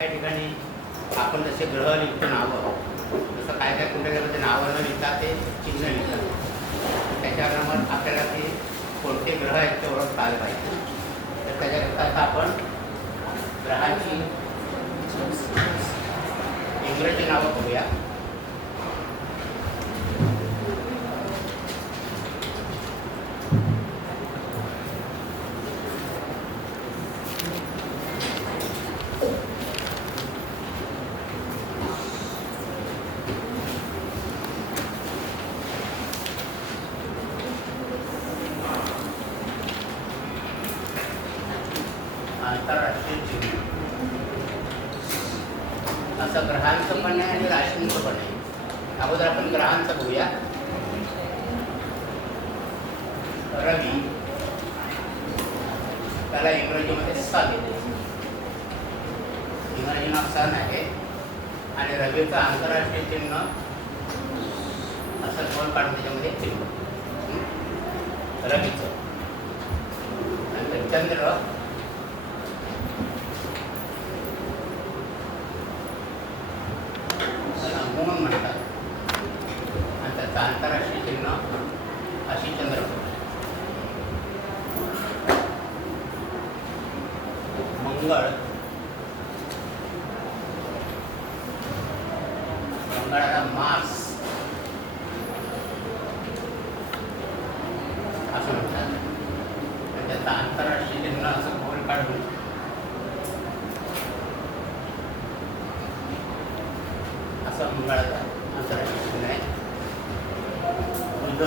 त्या ठिकाणी आपण जसे ग्रह लिहितो नावं, तसं काय काय कुंडल्यामध्ये नावं न लिहिता ते चिन्ह लिहितात. त्याच्यावर मग आपल्याला ते कोणते ग्रह आहेत ते ओळखता आलं पाहिजे. तर त्याच्याकरता आता आपण ग्रहांची इंग्रजी नावं बघूया. आंतरराष्ट्रीय चिन्ह असं ग्रहांचं पण आहे आणि राशींचं पण आहे. अगोदर आपण ग्रहांचं बघूया. रवी, त्याला इंग्रजीमध्ये सन, इंग्रजी नाव सन आहे आणि रवीचं आंतरराष्ट्रीय चिन्ह असं गोल काढून त्याच्यामध्ये चिन्ह रवीचं. नंतर चंद्र, मून म्हणतात आणि त्याचं आंतरराष्ट्रीय चिन्ह अशी चंद्र. मंगळ, मंगळाला मार्स असं म्हणतात. त्याचं आंतरराष्ट्रीय चिन्ह असं गोल काढून असं मंगळाचा आंतरराष्ट्रीय चिन्ह आहे. बुध,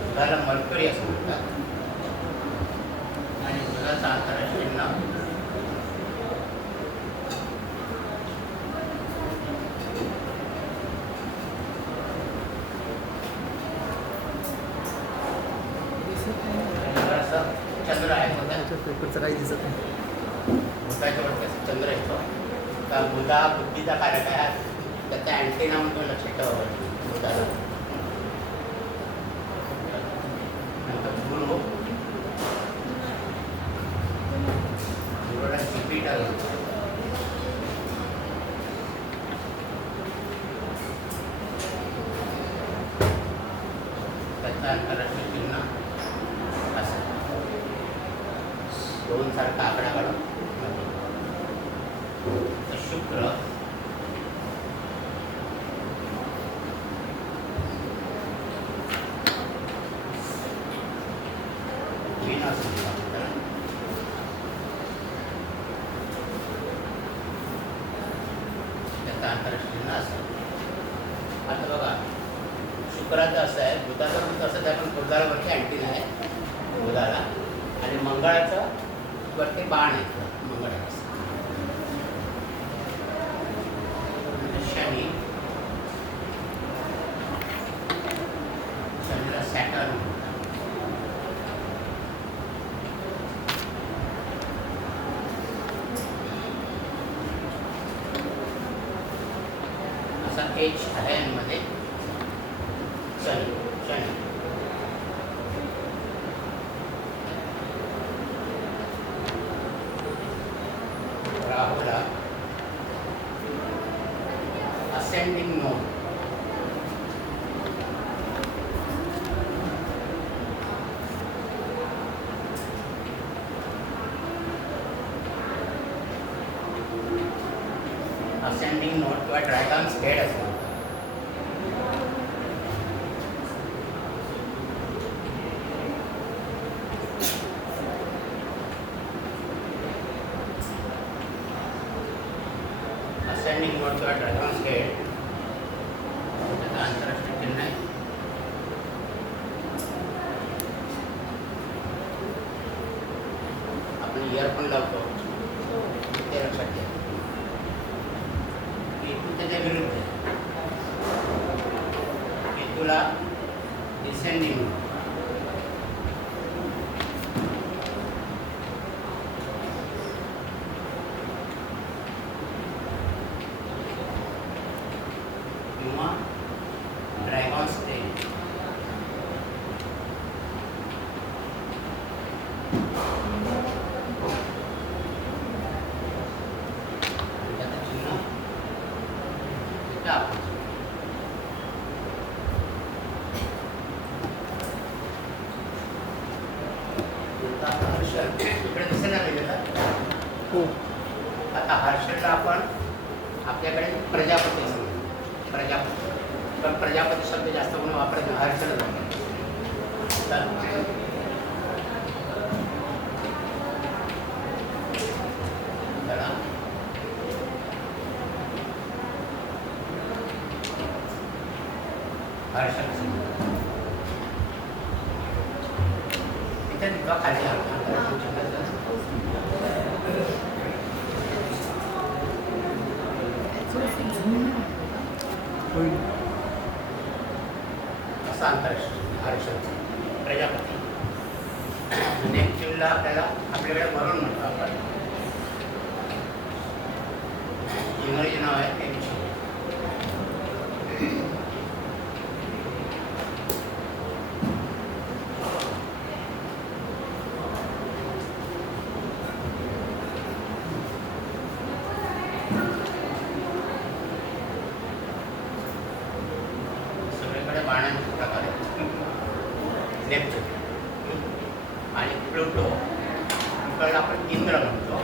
बुधाला मर्क्युरी असं म्हणतात आणि बुधाचं आंतरराष्ट्रीय चिन्ह चंद्र आहे. पेपरचं काही दिसत नाही. बुधाच्या वरती चंद्र येतो. तर बुधा बुद्धीचा कारक आहे. त्याचा अँटेना म्हणून लक्षात ठेवावं बुधाला. नंतर गुरु, गुरुला ज्युपिटर म्हणतो. त्याचा आंतरराष्ट्रीय चिन्ह असं 2 सारखा आकडा काढून. तर शुक्र, व्हीनस, त्याचा आंतरराष्ट्रीय चिन्ह असं. आता बघा, शुक्राचं असं आहे, बुधाचं पण तसंच आहे, पण बुधाला वरती अँटीना आहे बुधाला, आणि मंगळाचं वरती बाण आहे मंगळाचं. शनी, शनीला सॅटर्न, असा एच आहे यांमध्ये. शनी, शनी, राहुला असेंडिंग नोड, असेंडिंग नोड किंवा ड्रॅगन्स हेड असतो. असेंडिंग नोड किंवा ड्रॅगन्स हेड त्याचं आंतरराष्ट्रीय चिन्ह आहे. आपण इयरफोन लावतो ते लक्षात घ्या. केतू त्याच्या विरुद्ध आहे. केतूला डिसेंडिंग नोड, किंवा ड्रॅगॉन्स टेल. हर्षल इकडे दिसेल ना लिहिलेलं. हो. आता हर्षलला आपण आपल्याकडे प्रजापती म्हणतो. प्रजापती पण प्रजापती शब्द जास्त करून वापरत नाही, हर्षलच वापरतो. चला हर्षल इथे निघा खाली होईल. असा आंतरराष्ट्रीय हर्षल प्रजापती. नेपच्यूनला आपल्याकडे वरुण म्हणतो आपण. इंग्रजी नाव आहे नेपच्यून. सगळीकडे बाणांचे प्रकार आहेत. नेपच्यून आणि प्लुटो, प्लुटोला आपण इंद्र म्हणतो.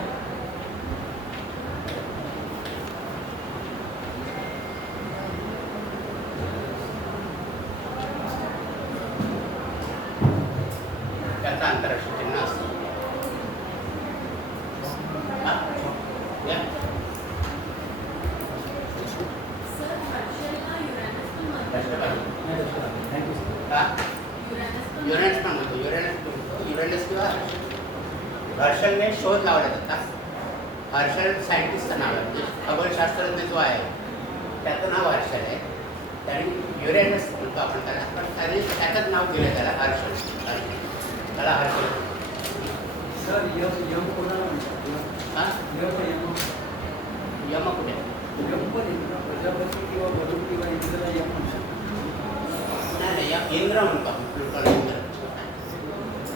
त्याचा आंतरराष्ट्रीय चिन्ह असतो. हा? या. का? युरेनस पण म्हणतो. युरेनस किंवा हर्षलने शोध लावला जाता. हर्षल सायंटिस्टचं नाव आहे, म्हणजे खगोलशास्त्रज्ञ जो आहे त्याचं नाव हर्षल आहे. त्याने युरेनस म्हणतो आपण त्याला, पण त्याने त्याचंच नाव दिलं त्याला हर्षल. त्याला हर्षल. सर यम कोणाला म्हणतात? हां यम कुठे? यम पण इंद्र, प्रजापती किंवा वरुण किंवा इंद्रला यम म्हणतात. नाही नाही, इंद्र म्हणतो आपण. प्लुटोला इंद्र.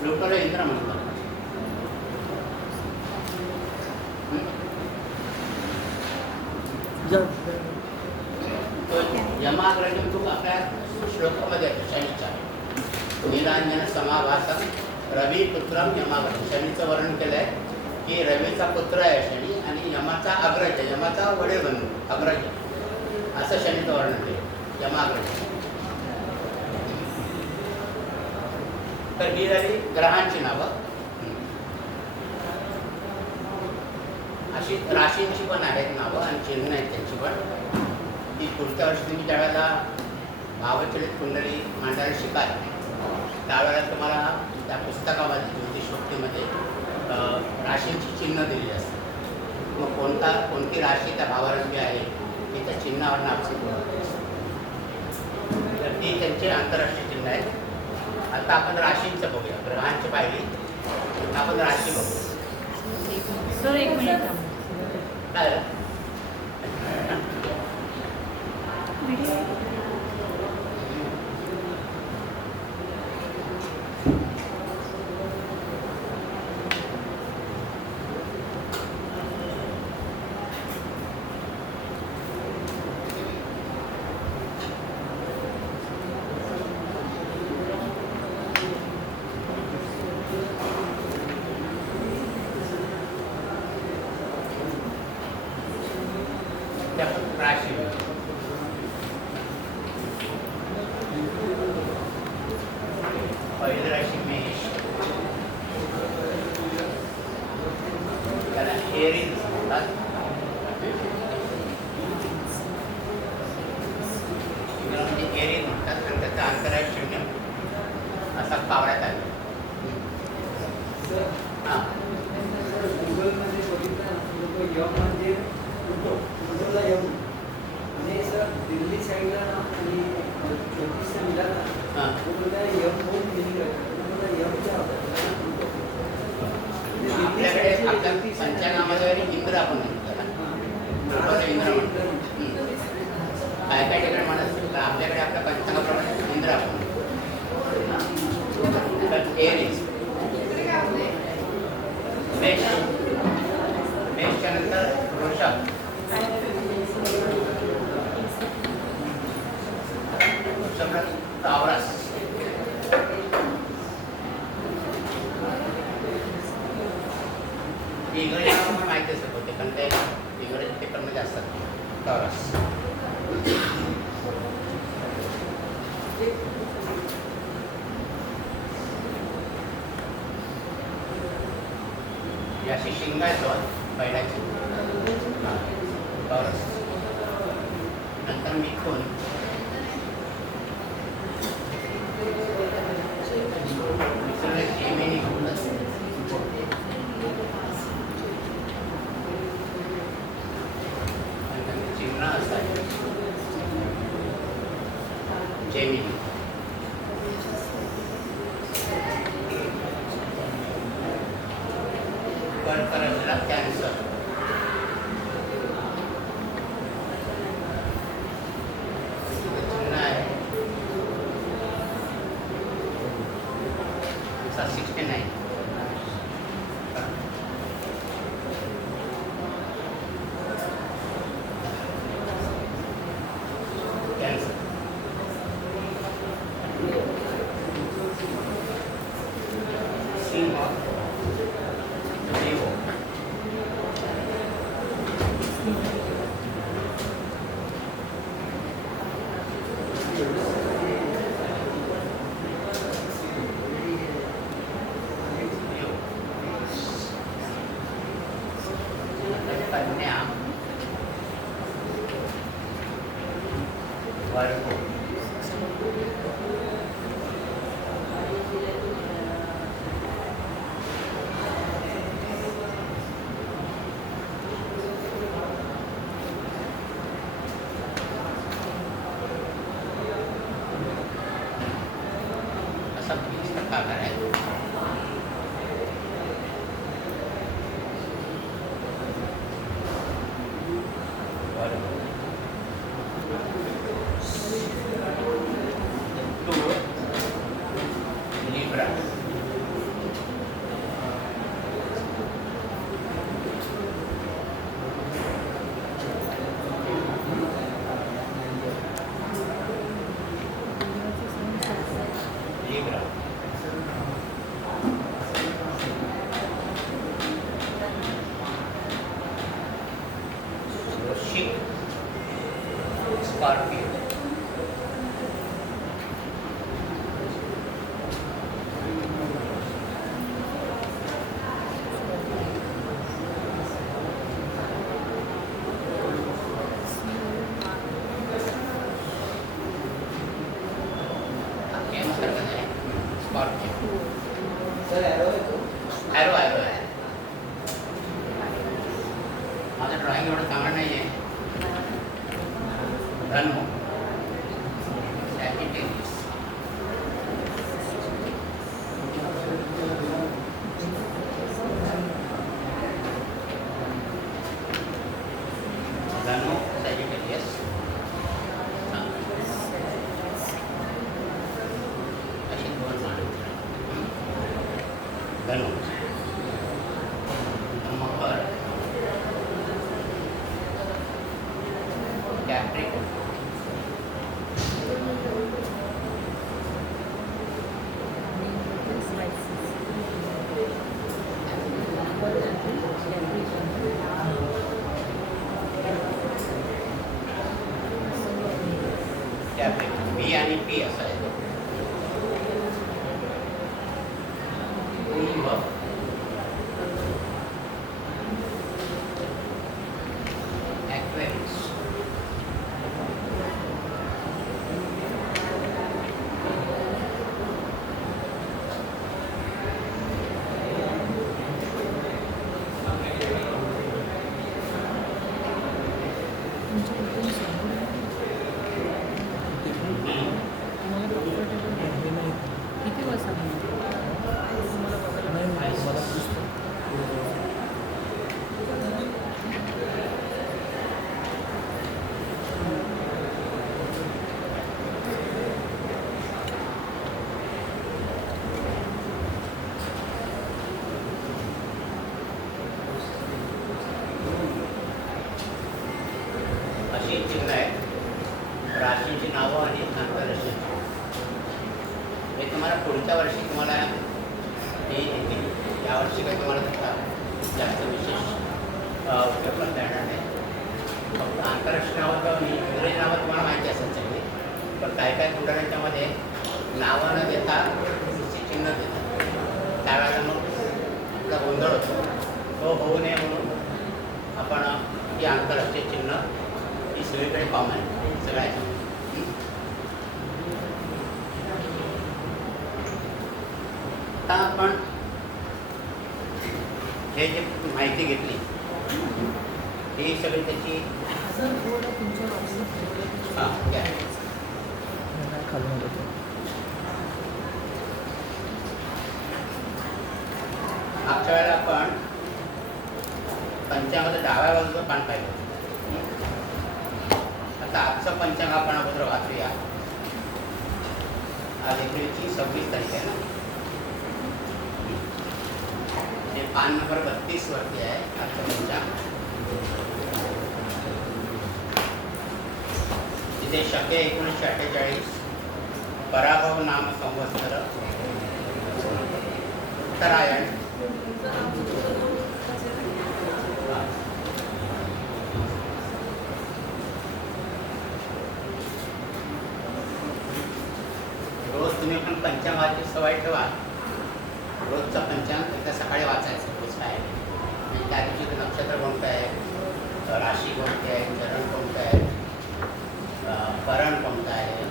प्लुटोला इंद्र म्हणतो. तो यमाग्रज तू आपल्या श्लोकामध्ये येतो शनीचा. नीलांजन समाभासम रवी पुत्रम यमाग्रज. शनीचं वर्णन केलं आहे की रवीचा पुत्र आहे शनी आणि यमाचा अग्रज आहे, यमाचा वडील बनतो, अग्रज असं शनीचं वर्णन केलं यमाग्रज. तर ही झाली ग्रहांची नावं. अशी राशींची पण आहेत नावं आणि चिन्ह आहेत त्यांची पण. ती पुढच्या वर्षी तुम्ही ज्यावेळेला भावचलित कुंडली मांडायला शिकाल त्यावेळेला तुम्हाला त्या पुस्तकामध्ये ज्योतिषोक्तीमध्ये राशींची चिन्ह दिलेली असतात. मग कोणती राशी त्या भावारंभी आहे ती त्या चिन्हावर नाव. तर ती त्यांची आंतरराष्ट्रीय चिन्ह आहेत. आता आपण राशींचं बघूया. ग्रहांची पाहिली आता आपण राशी बघूया. सर एक मिनिट काय झालं? राशी पहिली राशी मेष. त्याला एरीज म्हणतात. म्हणजे एरीज म्हणतात आणि त्याचा आंतरराष्ट्रीय असा पावण्यात आला. हां गुगलमध्ये बघितलं लोक यम म्हणजे प्लुटो, प्लुटोला यम. आणि सर दिल्ली साईडला ना आणि ज्योतिषच्या मिळाला हां प्लुटोला यम होऊन गेली आहे. प्लुटोला यमच्या आपल्याकडे आपल्या पंचांगामध्ये इंद्र आपण म्हणतो त्याला. प्लुटोला इंद्र म्हणतो. काय काय ठिकाणी म्हणत असतो का आपल्याकडे आपल्या पंचांगाप्रमाणे इंद्र आपण म्हणतो. तर एरीज मेष, मेषच्या नंतर वृषभ, वृषभ तावरस, इंग्रजी नाव पण माहिती असेल होते कारण ते इंग्रजी पेपरमध्ये असतात टॉरस. ही अशी शिंग आहेत बैलाची टॉरस. नंतर मिथून, जेमिनी चिन्ह असतात जेमिनी. कर्क राशीला कॅन्सर. चिन्ह आहे 69. कॅन्सर. सिंह, लिओ. लिओ. कन्या, वर्गो. असा 20 प्रकार आहेत. वर्गो. तूळ, लिब्रा. लिब्रा. वृश्चिक, स्कॉर्पियो. कॅन्सरमध्ये आहे स्कॉर्पियो. सर ॲरो येतो. ॲरो आहे. माझं ड्रॉइंग एवढं चांगलं नाही आहे. धनु, सॅजिटेरियस. धनु, सॅजिटेरियस. अशी 2 माणसं. धनु, मकर, कॅप्रिकॉर्न. कॅप्रिकॉर्न बी आणि पी असं आहे. कुंभ, ॲक्वेरियस. किती वाजता तुम्हाला बघायला नाही मला दिसतं. अशी चिन्ह आहेत. राशींची नावं आणि आंतरराशी. हे तुम्हाला पुढच्या वर्षी तुम्हाला हे येतील. यावर्षी काही तुम्हाला त्याचा जास्त विशेष उपयोग करता येणार नाही. फक्त आंतरराष्ट्रीय नावं किंवा इंग्रजी नावं तुम्हाला माहिती असेल सगळी, पण काही काही कुंडल्यांच्यामध्ये नावं न देता चिन्ह देतात. त्यावेळेला मग आपला गोंधळ होतो. तो होऊ नये म्हणून आपण ही आंतरराष्ट्रीय चिन्ह ही सगळीकडे कॉमन आहे सगळ्याच्या. आता आपण हे जे माहिती घेतली ही सगळी त्याची सर थोडं तुमच्या बाजूला हां घ्या. खालून होतं. मागच्या वेळेला आपण पंचांगाचं डाव्या बाजूचं पान पाहिलं. आता आजचं पंचांग आपण अगोदर वाचूया. आज एप्रिलची 26 तारीख आहे ना. हे पान नंबर 32 वरती आहे आजचं पंचांग. तिथे शके 1948 पराभव नाम संवत्सर उत्तरायण रोज तुम्ही पण पंचांग वाचायची सवय ठेवा. रोजचं पंचांग एकदा सकाळी वाचायचं. रोज काय आहे आणि त्या दिवशी नक्षत्र कोणतं आहे, राशी कोणती आहे, चरण कोणतं आहे, करण कोणतं आहे,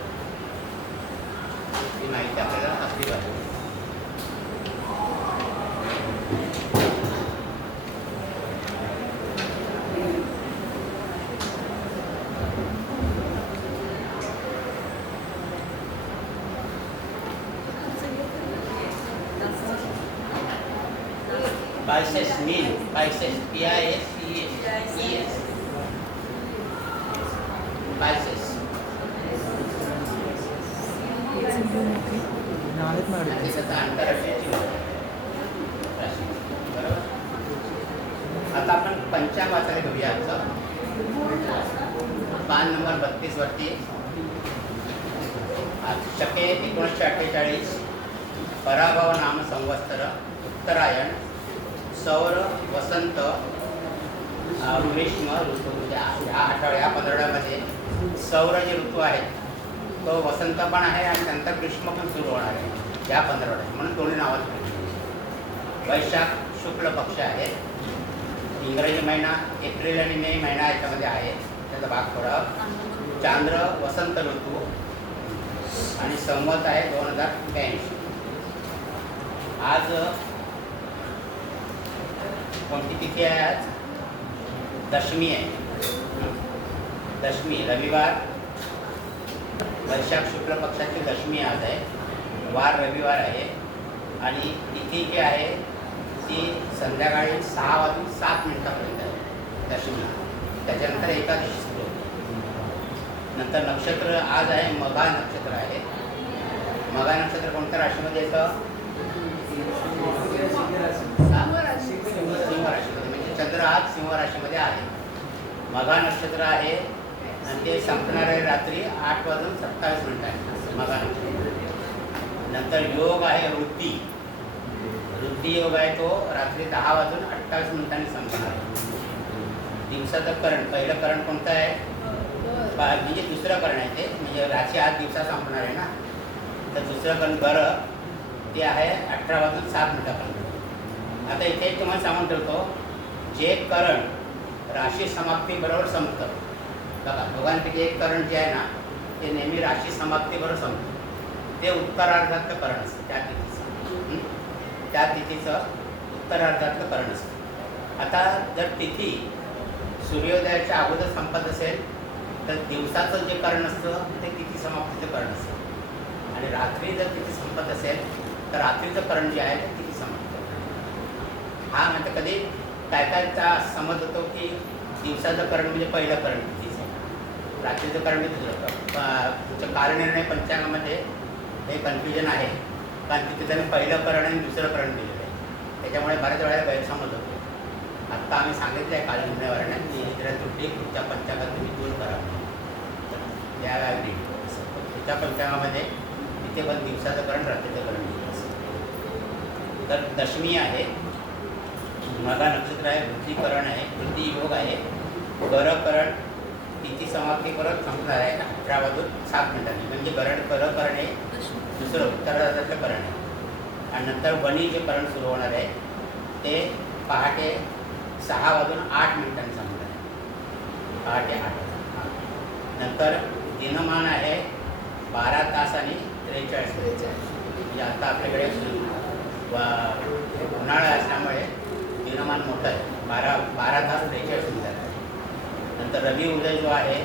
ही माहिती आपल्याला असली पाहिजे. Pisces mean Pisces Pisces Pisces नावेत मारले. आणि त्याचा आंतरराष्ट्रीय चिन्ह राशी. बरोबर. आता आपण पंचांग वाचायला घेऊया. आजचं पान नंबर 32 वरती शके 1948 पराभव नाम संवत्सर उत्तरायण सौर वसंत ग्रीष्म ऋतू. म्हणजे ह्या आठवड्या ह्या पंधरवड्यामध्ये सौर जे ऋतू आहेत तो वसंत पण आहे आणि नंतर ग्रीष्म पण सुरू होणार आहे या पंधरवड्यात. म्हणून दोन्ही नावं ठेवली. वैशाख शुक्ल पक्ष आहे. इंग्रजी महिना एप्रिल आणि मे महिना याच्यामध्ये आहे. त्याचा भाग थोडा. चांद्र वसंत ऋतू आणि संवत आहे 2082. आज कोणती तिथी आहे? आज दशमी आहे. दशमी रविवार. वैशाख शुक्ल पक्षाची दशमी आज आहे. वार रविवार आहे आणि तिथी जी आहे ती संध्याकाळी 6:07 आहे दशमी. त्याच्यानंतर एकादशी सुरू होते. नंतर नक्षत्र आज आहे मघा नक्षत्र आहे. मघा नक्षत्र कोणत्या राशीमध्ये येतं? सिंह राशीमध्ये. म्हणजे चंद्र आज सिंह राशीमध्ये आहे. मघा नक्षत्र आहे आणि ते संपणार आहे रात्री 8:27 आहे मघा नक्षत्र. नंतर योग आहे वृद्धी. वृद्धी योग आहे तो रात्री 10:28 संपणार आहे. दिवसाचं करण पहिलं करण कोणतं आहे? म्हणजे दुसरं करण आहे ते. म्हणजे राशी आज दिवसा संपणार आहे ना. तर दुसरं करण बरं ते आहे 18:07. आता इथे तुम्हाला सांगून ठेवतो जे करण राशी समाप्तीबरोबर संपतं. बघा दोघांपैकी एक करण जे आहे ना ते नेहमी राशी समाप्तीबरोबर संपतं. ते उत्तरार्धातलं करण असतं त्या तिथीचं. त्या तिथीचं उत्तरार्धातलं करण असतं. आता जर तिथी सूर्योदयाच्या अगोदर संपत असेल तर दिवसाचं जे करण असतं ते तिथी समाप्तीचं करण असतं. आणि रात्री जर तिथी संपत असेल तर रात्रीचं करण जे आहे ते तिथी समाप्त. हा म्हणजे कधी काय कायचा समज होतो की दिवसाचं करण म्हणजे पहिलं करण तिथीचं आहे, रात्रीचं करण म्हणजे दुसरं. तुमचं कार्यनिर्णय पंचांगामध्ये हे कन्फ्युजन आहे. कारण तिथे त्याने पहिलं करण आणि दुसरं करण दिलेलं आहे. त्याच्यामुळे बऱ्याच वेळेला गैरसमज होतो. आत्ता आम्ही सांगितलं आहे कालनिर्णयावरनं की इतर त्रुटी तुमच्या पंचांगात तुम्ही दूर करा. त्या त्याच्या पंचांगामध्ये तिथे पण दिवसाचं करण रात्रीचं करण दिलं असतं. तर दशमी आहे मघा नक्षत्र आहे, वृत्तीकरण आहे, वृत्ती योग आहे, गरकरण तिची समाप्ती परत संपणार आहे 18 वाजून 7 मिनिटांनी. म्हणजे गरकरण हे दुसरं उत्तरार्धाचं करण आहे. आणि नंतर वणी जे करण सुरू होणार आहे ते पहाटे 6 वाजून 8 मिनिटांनी संपणार आहे. पहाटे 8 वाजता. नंतर दिनमान आहे 12 तास आणि 43 मिनिट. म्हणजे आता आपल्याकडे उन्हाळा असल्यामुळे दिनमान मोठं आहे, 12 तास 43 मिनिटात आहे. नंतर रवी उदय जो आहे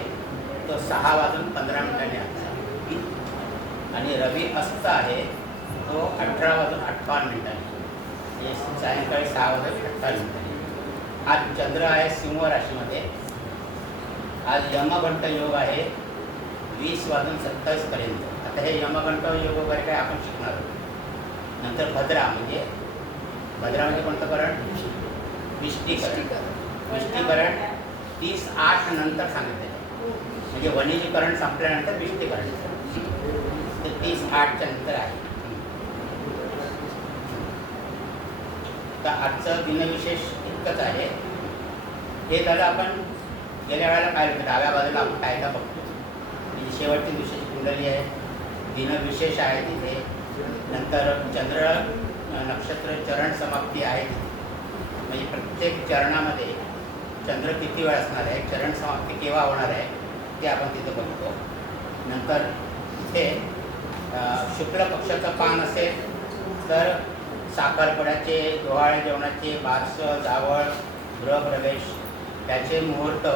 तो 6 वाजून 15 मिनिटांनी आहे. आणि रवी अस्त आहे तो 18 वाजून 58 मिनिटांनी, म्हणजे सायंकाळी 6 वाजून 58 मिनिटांनी. आज चंद्र आहे सिंह राशीमध्ये. आज यमघंट योग आहे 20 वाजून 27 पर्यंत. आता हे यमघंट योग वगैरे काय आपण शिकणार आहोत. नंतर भद्रा म्हणजे कोणतं करण? विष्टीकरण. विष्टीकरण 30:08 नंतर सांगितलेलं आहे. म्हणजे वनीजीकरण संपल्यानंतर विष्टीकरण ते 30:08च्या नंतर आहे. तर आजचं दिनविशेष इतकंच आहे. हे झालं आपण गेल्या वेळेला काय होतं, डाव्या बाजूला आपण काय का बघतो. म्हणजे शेवटची विशेष कुंडली आहे, दिनविशेष आहे तिथे. नंतर चंद्र नक्षत्र चरण समाप्ती आहे तिथे. म्हणजे प्रत्येक चरणामध्ये चंद्र किती वेळ असणार आहे, चरण समाप्ती केव्हा होणार आहे ते आपण तिथे बघतो. नंतर इथे शुक्ल पक्षाचं पान असेल तर साखरपुड्याचे, डोहाळे जेवणाचे, बारसं, जावळ, गृहप्रवेश त्याचे मुहूर्त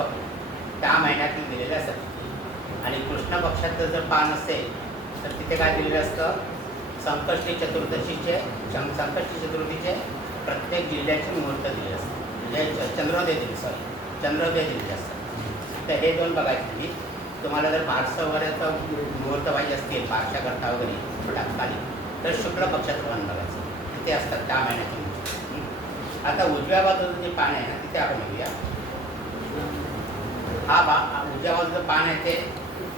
त्या महिन्यातील दिलेले असतात. आणि कृष्ण पक्षाचं जर पान असेल तर तिथे काय दिलेलं असतं, संकष्टी चतुर्दशीचे प्रत्येक जिल्ह्याचे मुहूर्त दिले असतात. म्हणजे चंद्रोदय दिले असतात. तर हे 2 बघायचे. तुम्ही तुम्हाला जर बारसं वगैरेचं मुहूर्त पाहिजे असतील, बारशाकरता वगैरे तात्कालिक, तर शुक्ल पक्षाचं पान बघायचं. तिथे असतात त्या महिन्याचे मुहूर्त. आता उजव्या बाजूचं जे पान आहे ना तिथे आपण बघूया. हा उजव्या बाजूचं पान आहे ते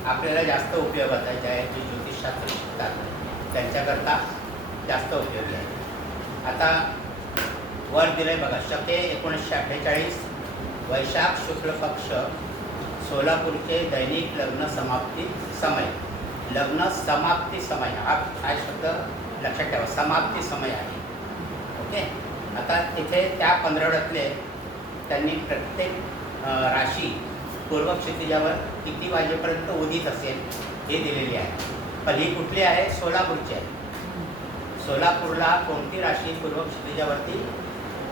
आपल्याला जास्त उपयोगात आहे. जे ज्योतिषशास्त्र शिकतात त्यांच्याकरता जास्त उपयोगी आहे. आता वर दिलं आहे बघा, शके 1948 वैशाख शुक्ल पक्ष सोलापूरचे दैनिक लग्न समाप्ती समय. लग्न समाप्ती समय हा शब्द लक्षात ठेवा, समाप्ती समय आहे. ओके. आता तिथे त्या 15 त्यांनी प्रत्येक राशी पूर्व क्षितिजावर किती वाजेपर्यंत उदित असेल हे दिलेली आहे. पण ही कुठली आहे? सोलापूरची आहे. सोलापूरला कोणती राशी पूर्व क्षितिजावरती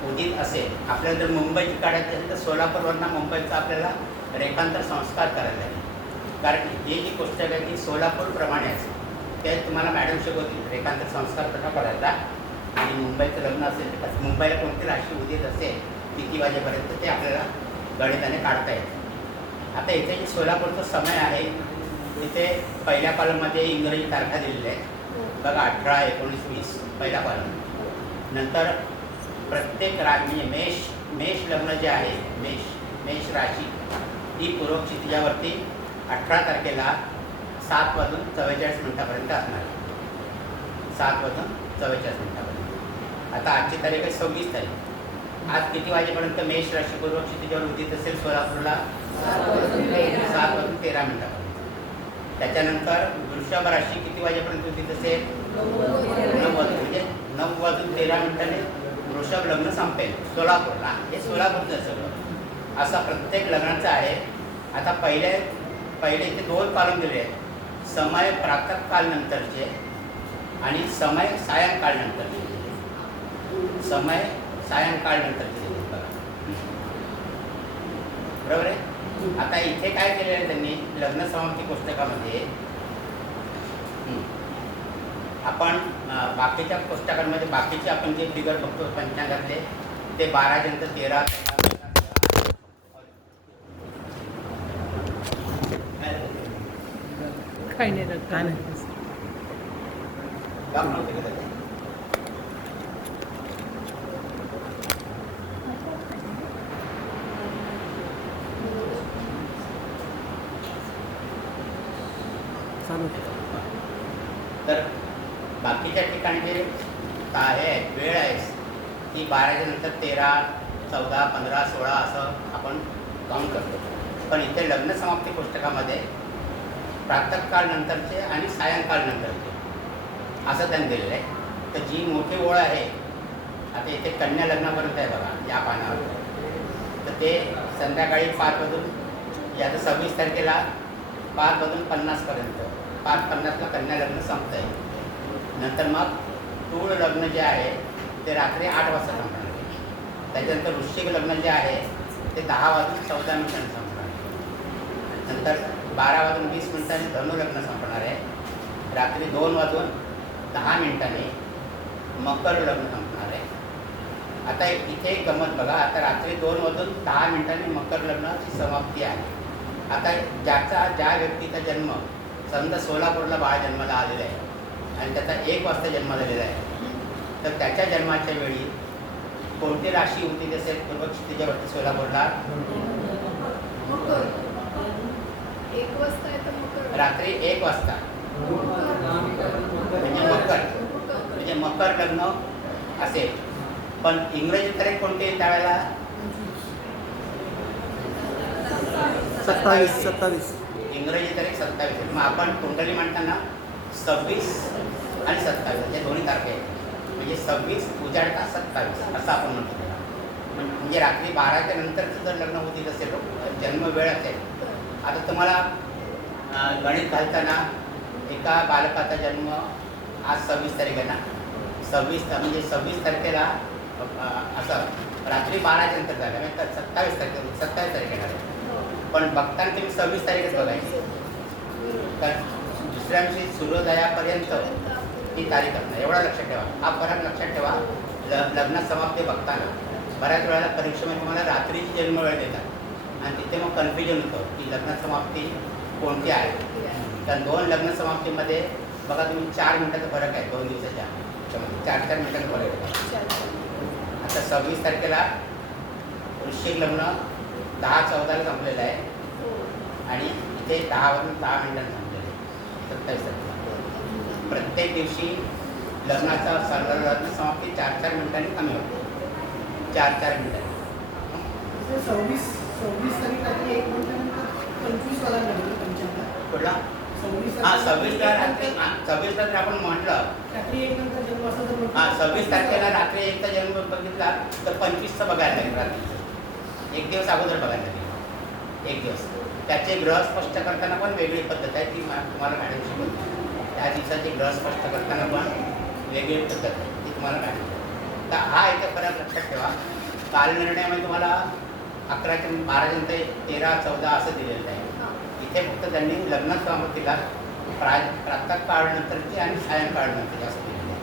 उदित असेल. आपल्याला जर मुंबईची काढायची असेल तर सोलापूरवरनं मुंबईचा आपल्याला रेखांतर संस्कार करायला लागेल. कारण ही जी पुस्तक आहे ती सोलापूरप्रमाणे असेल. ते तुम्हाला मॅडम शिकवतील रेखांतर संस्कार कसा करायचा. आणि मुंबईचं लग्न असेल तर मुंबईला कोणती राशी उदित असेल किती वाजेपर्यंत ते आपल्याला गणिताने काढता येतं. आता इथे जी सोलापूरचा समय आहे तिथे पहिल्या कॉलममध्ये इंग्रजी तारखा दिलेल्या आहेत बघा, 18, 19, 20 पहिला कॉलम. नंतर प्रत्येक म्हणजे मेष लग्न जे आहे, मेष राशी ही पूर्व क्षितिजावरती 18 तारखेला 7 वाजून 44 मिनिटापर्यंत असणार आहे. 7 वाजून 44 मिनिटापर्यंत. आता आजची तारीख आहे 26 तारीख. आज किती वाजेपर्यंत मेष राशी पूर्व क्षितिजावर उदित असेल सोलापूरला? 7 वाजून 13 मिनिटापर्यंत. त्याच्यानंतर वृषभ राशी किती वाजेपर्यंत उदित असेल? 9 वाजून, म्हणजे 9 वाजून 13 मिनिटाने वृषभ लग्न संपेल सोलापूरला. हे सोलापूरचं सगळं असं प्रत्येक लग्नाचं आहे. आता पहिले इथे 2 कॉलम दिले आहेत, समय प्रातःकाल नंतरचे आणि समय सायंकाळ नंतरचे. समय सायंकाळ नंतरचे बरोबर आहे. आता इथे काय केलेलं आहे त्यांनी लग्न समाप्ती पुस्तकामध्ये, आपण बाकीच्या पुस्तकांमध्ये बाकीचे आपण जे फिगर बघतो पंचांगातले ते 12 जनता 13 काही नाही राहत, काय नाही. तर बाकीच्या ठिकाणी जे आहे वेळ आहे ती 12च्या नंतर 13, 14, 15, 16 असं आपण काउंट करतो. पण इथे लग्न समाप्ती पुस्तकामध्ये प्रातःकाळ नंतरचे आणि सायंकाळ नंतरचे असं त्यांनी दिलेलं आहे. तर जी मोठी ओळ आहे, आता इथे कन्या लग्नापर्यंत आहे बघा या पानावर, तर ते संध्याकाळी 5 वाजून आता 26 तारखेला 5 वाजून 50पर्यंत 5:50ला कन्या लग्न संपतं आहे. नंतर मग टूळ लग्न जे आहे ते रात्री 8 वाजता संपणार आहे. त्याच्यानंतर वृश्चिक लग्न जे आहे ते 10 वाजून 14 मिनिटांनी संपणार आहे. नंतर 12 वाजून 20 मिनिटांनी धनु लग्न संपणार आहे. रात्री 2 वाजून 10 मिनिटांनी मकर लग्न संपणार आहे. आता इथे एक गमत बघा, आता रात्री 2 वाजून 10 मिनिटांनी मकर लग्नाची समाप्ती आहे. आता ज्या व्यक्तीचा जन्म समजा सोलापूरला बाळ जन्माला आलेला आहे आणि त्याचा 1 वाजता जन्म झालेला आहे, तर त्याच्या जन्माच्या वेळी कोणती राशी होती जसे पूर्व क्षितिजावरती सोलापूरला रात्री 1 वाजता म्हणजे मकर लग्न असेल. पण इंग्रजी तारीख कोणती आहे त्यावेळेला 27 इंग्रजी तारीख 27. मग आपण कुंडली म्हणताना 26 आणि 27 हे दोन्ही तारखे आहेत. म्हणजे 26 उजाडता 27 असं आपण म्हणतो त्याला. म्हणजे रात्री 12च्या नंतरचं जर लग्न होतील असेल, जन्म वेळ असेल. आता तुम्हाला गणित घालताना एका बालकाचा जन्म आज 26 तारीख आहे ना, 26 तारखेला असं रात्री 12च्या नंतर झालं म्हणजे 27 तारीख येणार आहे. पण बघताना तुम्ही 26 तारीखच बघायची, कारण दुसऱ्या दिवशी सूर्योदयापर्यंत ही तारीख असणार. एवढा लक्षात ठेवा, हा फरक लक्षात ठेवा. लग्न समाप्ती बघताना बऱ्याच वेळेला परीक्षेमध्ये तुम्हाला रात्रीची जन्मवेळ देतात आणि तिथे मग कन्फ्युजन होतं की लग्न समाप्ती कोणती आहे. कारण 2 लग्न समाप्तीमध्ये बघा तुम्ही 4 मिनिटाचा फरक आहे 2 दिवसाच्या त्याच्यामध्ये 4-4 मिनिटाचा फरक आहे. आता 26 तारखेला वृश्चिक लग्न 10-14ला संपलेलं आहे आणि इथे 10 वाजून 10 मिनिटांनी संपलेलं आहे 27 तारखेला. प्रत्येक दिवशी लग्नाचा लग्न समाप्ती 4-4 मिनिटांनी कमी होते, 4-4 मिनिटांनी. 26 तारीख रात्री 1 मिनिटानंतर 25 वाजता लागलं पंचायतला. कुठला? 26 तारखेला आपण म्हटलं रात्री 1 नंतर जन्म असं तर 26 तारखेला रात्री 1चा जन्म बघितला तर 25चा बघायला लागेल. रात्री 1 दिवस अगोदर बघायला लागेल. 1 दिवस त्याचे ग्रह स्पष्ट करताना पण वेगळी पद्धत आहे ती तुम्हाला मॅडम शिकवते. त्या दिवसाचे ग्रह स्पष्ट करताना पण वेगळी पद्धत आहे ती तुम्हाला मॅडम. तर हा इथे फरक लक्षात ठेवा. कालनिर्णयामध्ये तुम्हाला 11 ते 12 नंतर 13, 14 असं दिलेलं आहे. इथे फक्त त्यांनी लग्न समाप्तीला प्रातःकाळ नंतरची आणि सायंकाळ नंतरची असं दिलेलं आहे.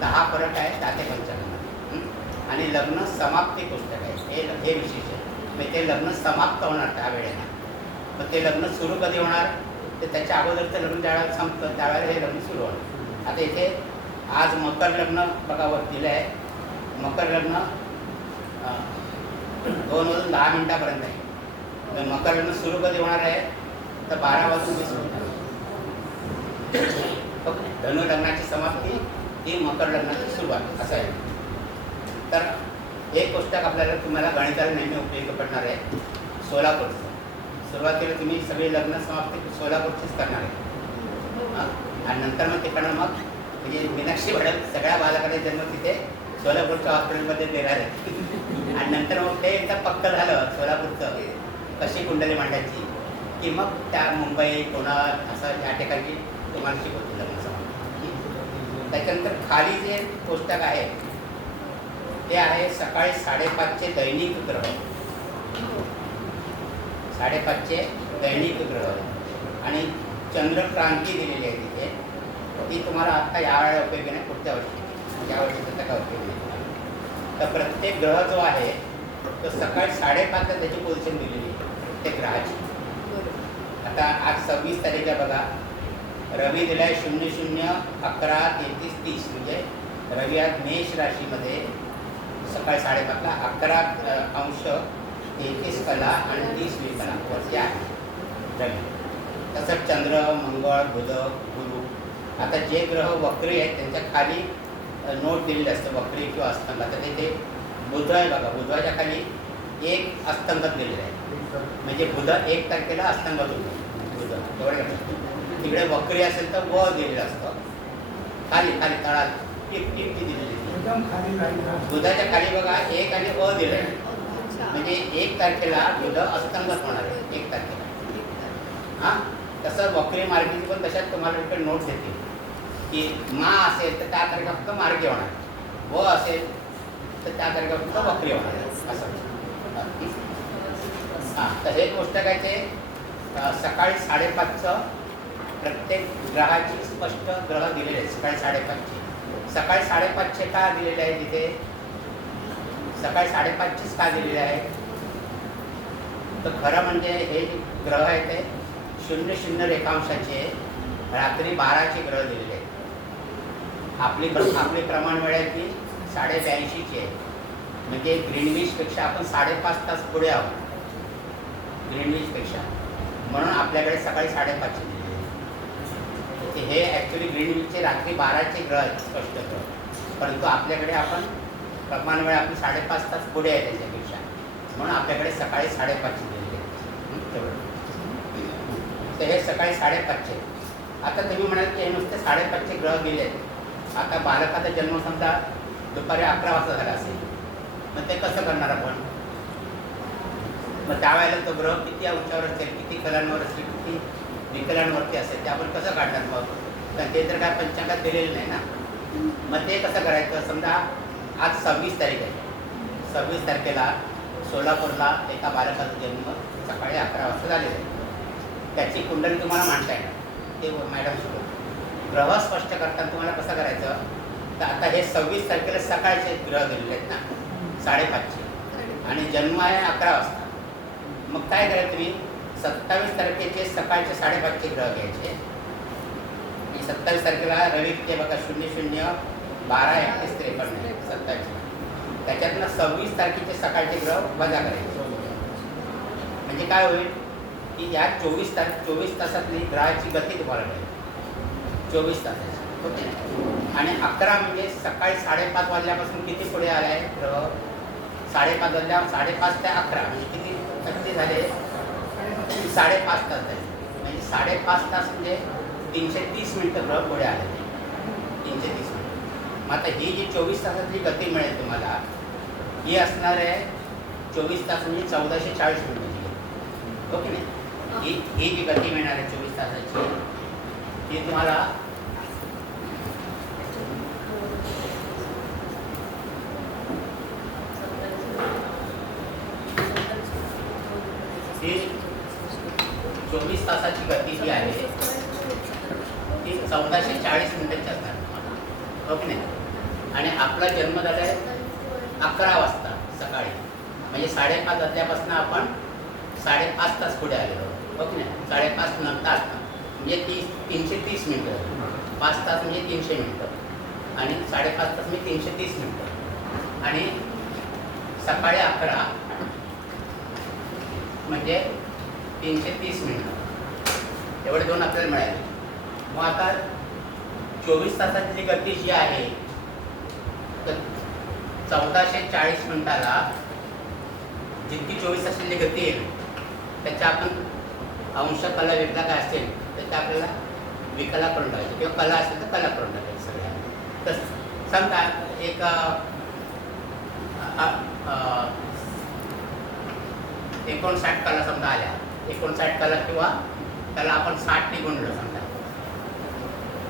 10 फरक आहे 10 ते 55. आणि लग्न समाप्ती पुस्तक आहे हे विशेष आहे. म्हणजे ते लग्न समाप्त होणार त्या वेळेला. मग ते लग्न सुरू कधी होणार ते त्याच्या अगोदरचं लग्न ज्यावेळेला संपतं त्यावेळेला हे लग्न सुरू होणार. आता इथे आज मकर लग्न बघा वर दिलं आहे. मकर लग्न 2 वाजून 10 मिनिटापर्यंत आहे. मकर लग्न सुरू कधी होणार आहे तर 12 वाजून 20 मिनिटांनी. धनु लग्नाची समाप्ती ही मकर लग्नाची सुरुवात असं आहे. तर एक पुस्तक आपल्याला तुम्हाला गणिताला नेहमी उपयोगी पडणार आहे सोलापूरचं. सुरुवातीला तुम्ही सगळी लग्न समाप्ती सोलापूरचीच करणार आहे आणि नंतर मग तिकडनं मग म्हणजे मीनाक्षी भडक सगळ्या बालकांचे जन्म तिथे सोलापूरच्या हॉस्पिटलमध्ये देणार आहे. आणि नंतर मग ते एकदा पक्क झालं सोलापूरचं कशी कुंडली मांडायची की मग त्या मुंबई पुणा असं या ठिकाणी तुम्हाला शिकवतील लग्न समाप्ती. त्याच्यानंतर खाली जे पुस्तक आहे ते आहे सकाळी 5:30चे दैनिक ग्रह. 5:30चे दैनिक ग्रह आणि चंद्रक्रांती दिलेली आहे तिथे. ती तुम्हाला आत्ता यावेळेला उपयोगी नाही, पुढच्या वर्षी या वर्षी त्याचा काय उपयोग नाही. तर प्रत्येक ग्रह जो आहे तो सकाळी 5:30ला त्याची पोझिशन दिलेली आहे प्रत्येक ग्रहाची. आता आज 26 तारीख आहे बघा. रवी दिला आहे 00, 11, 33, 30 म्हणजे रवी आज मेष राशीमध्ये सकाळी 5:30ला 11° 33 कला आणि 30 कला वरती आहे रवी. तसंच चंद्र, मंगळ, बुध, गुरु. आता जे ग्रह वक्री आहेत त्यांच्या खाली नोट दिलेलं असतं वक्री किंवा अस्तंग. तर तिथे बुध आहे बघा, बुधवाच्या खाली एक अस्तंगत दिलेलं आहे. म्हणजे बुध 1 तारखेला अस्तंगत होतो बुध एवढे लक्षात. तिकडे वक्री असेल तर व दिलेलं असतं खाली खाली तळात टिप टिप ती दिलेली असते. एकदम खाली राहील. बुधाच्या खाली बघा 1 आणि अ दिलं आहे. म्हणजे 1 तारखेला बुध अस्तंगत होणार आहे 1 तारखेला. हां, तसं वक्री मार्गीची पण तशात तुम्हाला इकडे नोट देते की मा असेल तर त्या तारखेला फक्त मार्गी होणार, व असेल तर त्या तारखेला फक्त वक्री होणार असं. हां, तर हे गोष्ट काय ते सकाळी 5:30चं प्रत्येक ग्रहाची स्पष्ट ग्रह दिलेले आहेत. सकाळी 5:30चे. सकाळी 5:30चे का दिलेले आहे तिथे? सकाळी 5:30चेच का दिलेले आहे? तर खरं म्हणजे हे जे ग्रह आहे ते 0-0 रेखांशाचे रात्री 12चे ग्रह दिलेले आहेत. आपली प्रमाण वेळ आहे ती 82:30ची आहे. म्हणजे ग्रीनविचपेक्षा आपण 5.5 तास पुढे आहोत ग्रीनविचपेक्षा. म्हणून आपल्याकडे सकाळी 5:30चे दिलेले आहेत. हे ॲक्च्युली ग्रीनविचचे रात्री 12चे ग्रह आहेत स्पष्ट ग्रह. परंतु आपल्याकडे आपण प्रमाण वेळ आपली 5.5 तास पुढे आहे त्याच्यापेक्षा. म्हणून आपल्याकडे सकाळी 5:30चे दिलेले आहेत तेवढं. तर हे सकाळी 5:30चे. आता तुम्ही म्हणाल की हे नुसते 5:30चे ग्रह दिले आहेत. आता बालकाचा जन्म समजा दुपारी 11 वाजता झाला असेल, मग ते कसं करणार आपण? मग त्यावेळेला तो ग्रह किती उंचावर असेल, किती कलांवर असेल, किती विकलांवरती असेल, ते आपण कसं काढणार मग? तर ते तर काय पंचांगात दिलेलं नाही ना. मग ते कसं करायचं? समजा आज 26 तारीख आहे. 26 तारखेला सोलापूरला एका बालकाचा जन्म सकाळी 11 वाजता झालेला आहे. त्याची कुंडली तुम्हाला मांडता येणार, ते मॅडम सोबत. ग्रह स्पष्ट करताना तुम्हाला कसं करायचं? तर आता हे 26 तारखेला सकाळचे ग्रह दिलेले आहेत ना 5:30चे, आणि जन्म आहे 11 वाजता. मग काय करायचं तुम्ही? 27 तारखेचे सकाळचे 5:30चे ग्रह घ्यायचे. 27 तारखेला रवी ते बघा 00, 12, 31, 53 27. त्याच्यातनं 26 तारखेचे सकाळचे ग्रह वजा करायचे. म्हणजे काय होईल की या 24 तासातली ग्रहाची गती तुम्हाला मिळेल. 24 तासाची, ओके. आणि 11 म्हणजे सकाळी 5:30 वाजल्यापासून किती पुढे आला आहे ग्रह? 5:30 वाजल्या 5:30 ते 11 म्हणजे किती झाले? 5.5 तास झाले. म्हणजे 5.5 तास म्हणजे 330 मिनटं ग्रह पुढे आले. 330 मिनटं. मग आता ही जी 24 तासाची गती मिळेल तुम्हाला, ही असणार आहे 24 तास म्हणजे 1440 मिनिटाची गती, ओके नाही? ही जी गती मिळणार आहे 24 तासाची, ती तुम्हाला ती 24 तासाची गती जी आहे ती 1440 मिनिटांची असणार तुम्हाला, ओके नाही? आणि आपला जन्म झाला आहे 11 वाजता सकाळी. म्हणजे 5:30 वाजल्यापासून आपण 5.5 तास पुढे आलेलो, ओके नाही? 5.5 नंतर म्हणजे 330 मिनटं. 5 तास म्हणजे 300 मिनटं आणि 5.5 तास म्हणजे 330 मिनटं. आणि सकाळी 11 म्हणजे 330 मिनटं, एवढे दोन आपल्याला मिळाले. मग आता 24 तासाची जी गती जी आहे तर 1440 मिनटाला जितकी 24 तासाची गती येईल त्याच्या आपण अंश कला विकला काय असेल तर त्या आपल्याला विकला करून टाकायचं, किंवा कला असेल तर कला करून टाकायचं सगळ्या. तर समजा एक 59 कला समजा आल्या, 59 कला किंवा त्याला आपण 60 ने गुणलं समजा,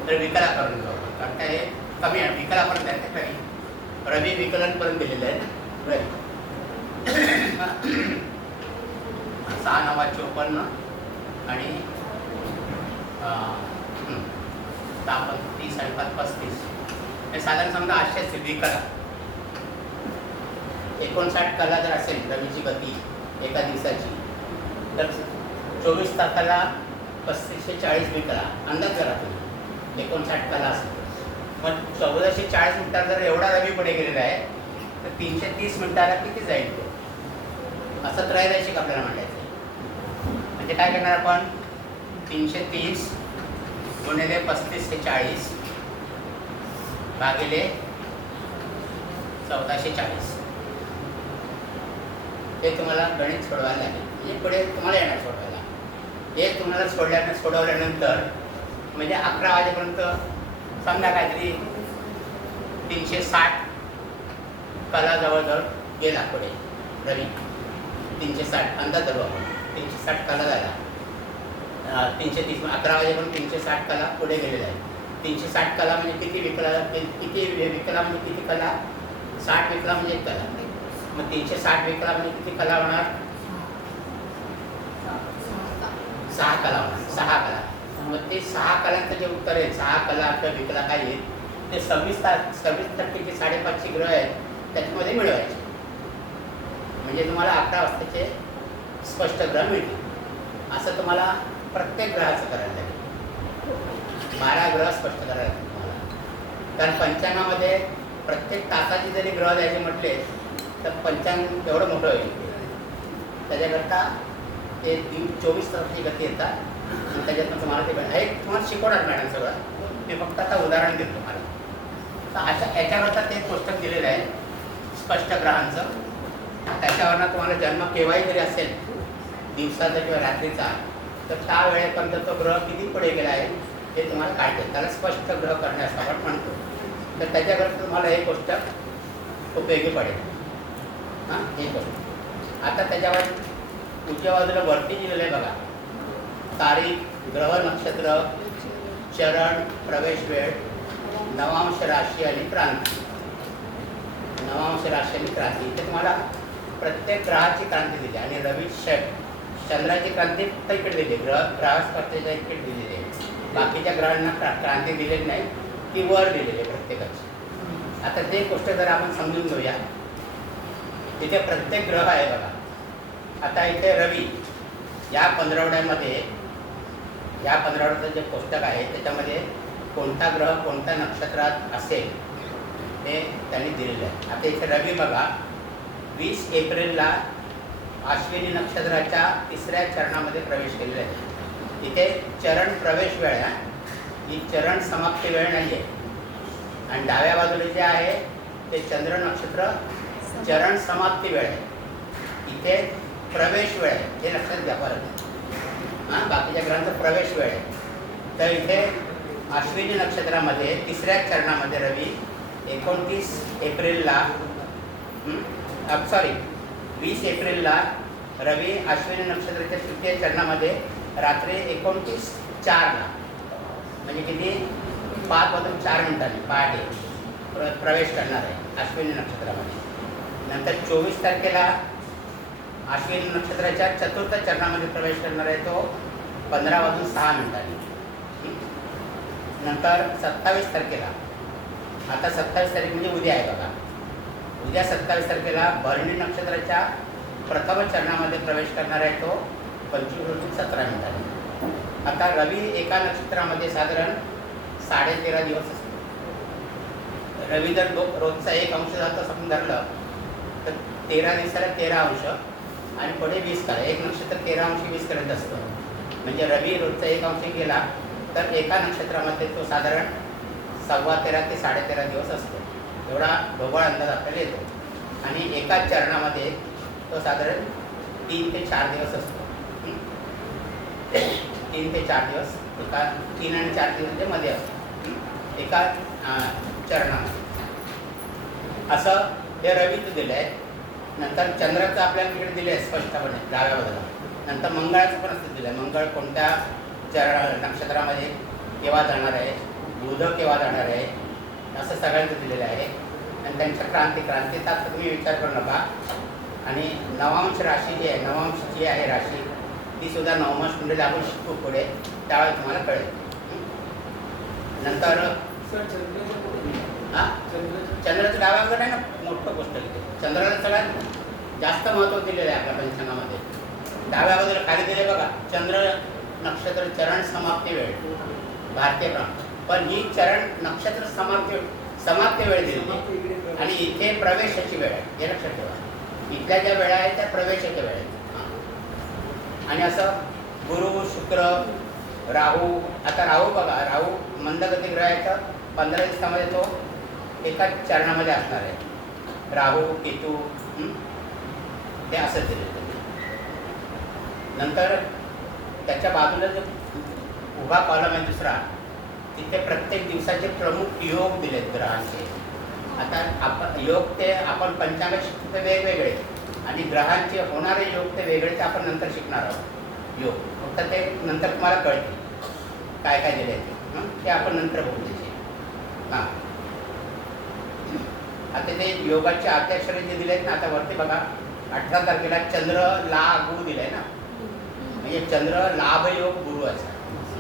तर विकला करून जाऊ. कारण काय कमी आहे, विकलापर्यंत आहे ते कमी. रवी विकलनपर्यंत दिलेलं आहे ना रवी. 6 9 54 आणि 30 आणि 35 हे साधारण समजा 800 असते विकला. 59 कला जर असेल रवीची गती एका दिवसाची, तर 24 तासाला 3540 विकला अंदाज करा तुम्ही. 59 कला असेल पण 1440 मिनिटात जर एवढा रवी पुढे गेलेला आहे तर 330 मिनिटाला किती जाईल तो? असं त्रैराशिक आपल्याला मांडायचं. म्हणजे काय करणार आपण? 330 गुणिले 35 ते 40 भागिले 1440. हे तुम्हाला गणित सोडवायला लागेल, म्हणजे पुढे तुम्हाला येणार सोडवायला. हे तुम्हाला सोडवल्यानंतर म्हणजे 11 वाजेपर्यंत समजा काहीतरी 360 कला जवळजवळ गेला पुढे रवी. 360 अंदाज धरू आपण, 360 कला झाला. 330 11 वाजेपर्यंत 360 कला पुढे गेलेला आहे. 360 कला म्हणजे किती विकला, म्हणजे किती कला? 60 विकला म्हणजे 1 कला. मग 360 विकला म्हणजे किती कला होणार? 6 कला होणार. 6 कला. मग ते 6 कलांचं जे उत्तर आहे, 6 कला किंवा विकला काय येईल ते 26% 5.5 ग्रह आहेत त्याच्यामध्ये मिळवायचे. म्हणजे तुम्हाला 11 वाजताचे स्पष्ट ग्रह मिळतील. असं तुम्हाला प्रत्येक ग्रहाचं करायला लागेल. 12 ग्रह स्पष्ट करायला लागतील तुम्हाला. कारण पंचांगामध्ये प्रत्येक तासाचे जरी ग्रह द्यायचे म्हटले तर पंचांग एवढं मोठं होईल. त्याच्याकरता ते 24 तासाची गती येतात आणि त्याच्यातून तुम्हाला ते हे तुम्हाला शिकवणार मॅडम सगळं. मी फक्त आता उदाहरण देतो तुम्हाला. तर अशा याच्याकरता ते पुस्तक दिलेलं आहे स्पष्ट ग्रहांचं. त्याच्यावरनं तुम्हाला जन्म केव्हाही जरी असेल, दिवसाचा किंवा रात्रीचा, तर त्या वेळेपर्यंत तो ग्रह किती पुढे गेला आहे हे तुम्हाला काढते. त्याला स्पष्ट ग्रह करण्यास आपण म्हणतो. तर त्याच्याकरता तुम्हाला हे पुस्तक उपयोगी पडेल. हां, हे गोष्ट. आता त्याच्यावर उजव्या बाजूला वरती दिलेलं आहे बघा, तारीख, ग्रह, नक्षत्र, चरण, प्रवेश वेळ, नवांश राशी आणि क्रांती. नवांश राशी आणि क्रांती इथे तुम्हाला प्रत्येक ग्रहाची क्रांती दिली आणि रवी चंद्राची क्रांती फक्त इकडे दिली, ग्रहस्पर्धेच्या इकडे दिलेली आहे. बाकीच्या ग्रहांना क्रांती दिलेली नाही, ती वर दिलेली आहे प्रत्येकाची. आता ते गोष्ट जर आपण समजून घेऊया. तिथे प्रत्येक ग्रह आहे बघा. आता इथे रवी या 15वड्यामध्ये, या 15वड्याचं जे पुस्तक आहे त्याच्यामध्ये कोणता ग्रह कोणत्या नक्षत्रात असेल ते त्यांनी दिलेलं आहे. आता इथे रवी बघा 20 एप्रिलला अश्विनी नक्षत्राच्या 3ऱ्या चरणामध्ये प्रवेश केलेला आहे. इथे चरण प्रवेश वेळ आहे, ही चरण समाप्ती वेळ नाही आहे. आणि डाव्या बाजूला जे आहे ते चंद्र नक्षत्र चरण समाप्ती वेळ आहे. इथे प्रवेश वेळ आहे, हे लक्षात घ्या परत. हां, बाकीच्या ग्रहांचा प्रवेश वेळ आहे. तर इथे अश्विनी नक्षत्रामध्ये 3ऱ्या चरणामध्ये रवी 29 एप्रिलला 20 एप्रिलला रवी अश्विनी नक्षत्राच्या 3ऱ्या चरणामध्ये रात्री 29:04 म्हणजे किती 5:04 पहाटे प्रवेश करणार आहे अश्विनी नक्षत्रामध्ये. नंतर 24 तारखेला अश्विनी नक्षत्राच्या 4थ्या चरणामध्ये प्रवेश करणार आहे तो 15:06. नंतर 27 तारखेला, आता 27 तारीख म्हणजे उद्या आहे बघा, उद्या 27 तारखेला भरणी नक्षत्राच्या प्रथम चरणामध्ये प्रवेश करणार आहे तो 25:17. आता रवी एका नक्षत्रामध्ये साधारण 13.5 दिवस असतो. रवी जर रोजचा 1 अंश जातो समजून धरलं तर 13 दिवसाला 13 अंश आणि पुढे 20 करा. एक नक्षत्र 13 अंश 20 पर्यंत असतं. म्हणजे रवी रोजचा 1 अंश गेला तर एका नक्षत्रामध्ये तो साधारण 13.25 ते 13.5 दिवस असतो. एवढा ढोबळ अंदाज आपल्याला येतो. आणि एका चरणामध्ये तो साधारण 3 ते 4 दिवस असतो. 3 ते 4 दिवस एका 3 आणि 4 दिवसाच्या मध्ये असतो एका चरणामध्ये. असं हे रवीचं दिलं आहे. नंतर चंद्राचं आपल्याला तिकडे दिलं आहे स्पष्टपणे डाव्या बाजूला. नंतर मंगळाचं पण असं दिलं आहे, मंगळ कोणत्या नक्षत्रामध्ये केव्हा जाणार आहे, बुध केव्हा जाणार आहे, असं सगळ्यांचं दिलेलं आहे. आणि त्यांच्या क्रांतीचा तुम्ही विचार करू नका. आणि नवांश राशी जी आहे, नवांश जी आहे राशी ती सुद्धा नवमांश म्हणजे आपण शिकू पुढे, त्यावेळेस तुम्हाला कळेल. नंतर चंद्राचं डाव्या वगैरे आहे ना, मोठं गोष्ट तिथे चंद्राला सगळ्यात जास्त महत्त्व दिलेलं आहे आपल्या पंचांगामध्ये. डाव्या बाजूला खाली दिले बघा, चंद्र नक्षत्र चरण समाप्ती वेळ भारतीय प्रमाण. पण ही चरण नक्षत्र समाप्ती वेळ दिली आणि इथे प्रवेशाची वेळ आहे, हे लक्षात ठेवा. इथल्या ज्या वेळा आहेत त्या प्रवेशाच्या वेळा आहेत. आणि असं गुरु, शुक्र, राहू. आता राहू बघा, राहू मंदगती ग्रह आहे तर 15 दिवसामध्ये तो एका चरणामध्ये असणार आहे. राहू केतू ते असं दिले. नंतर त्याच्या बाजूला जो उभा कॉलम आहे दुसरा, तिथे प्रत्येक दिवसाचे प्रमुख योग दिलेत ग्रहांचे. आता आपण योग ते आपण पंचांग शिकतो ते वेगवेगळे, आणि ग्रहांचे होणारे योग ते वेगळे, ते आपण नंतर शिकणार आहोत योग. फक्त ते नंतर तुम्हाला कळते काय काय दिले ते आपण नंतर बघू त्याचे. हां, आता ते योगाचे आद्याक्षरे जे दिले आहेत ना, आता वरती बघा 18 तारखेला चंद्र लागू दिलाय ना, म्हणजे चंद्र लाभ योग गुरु असा.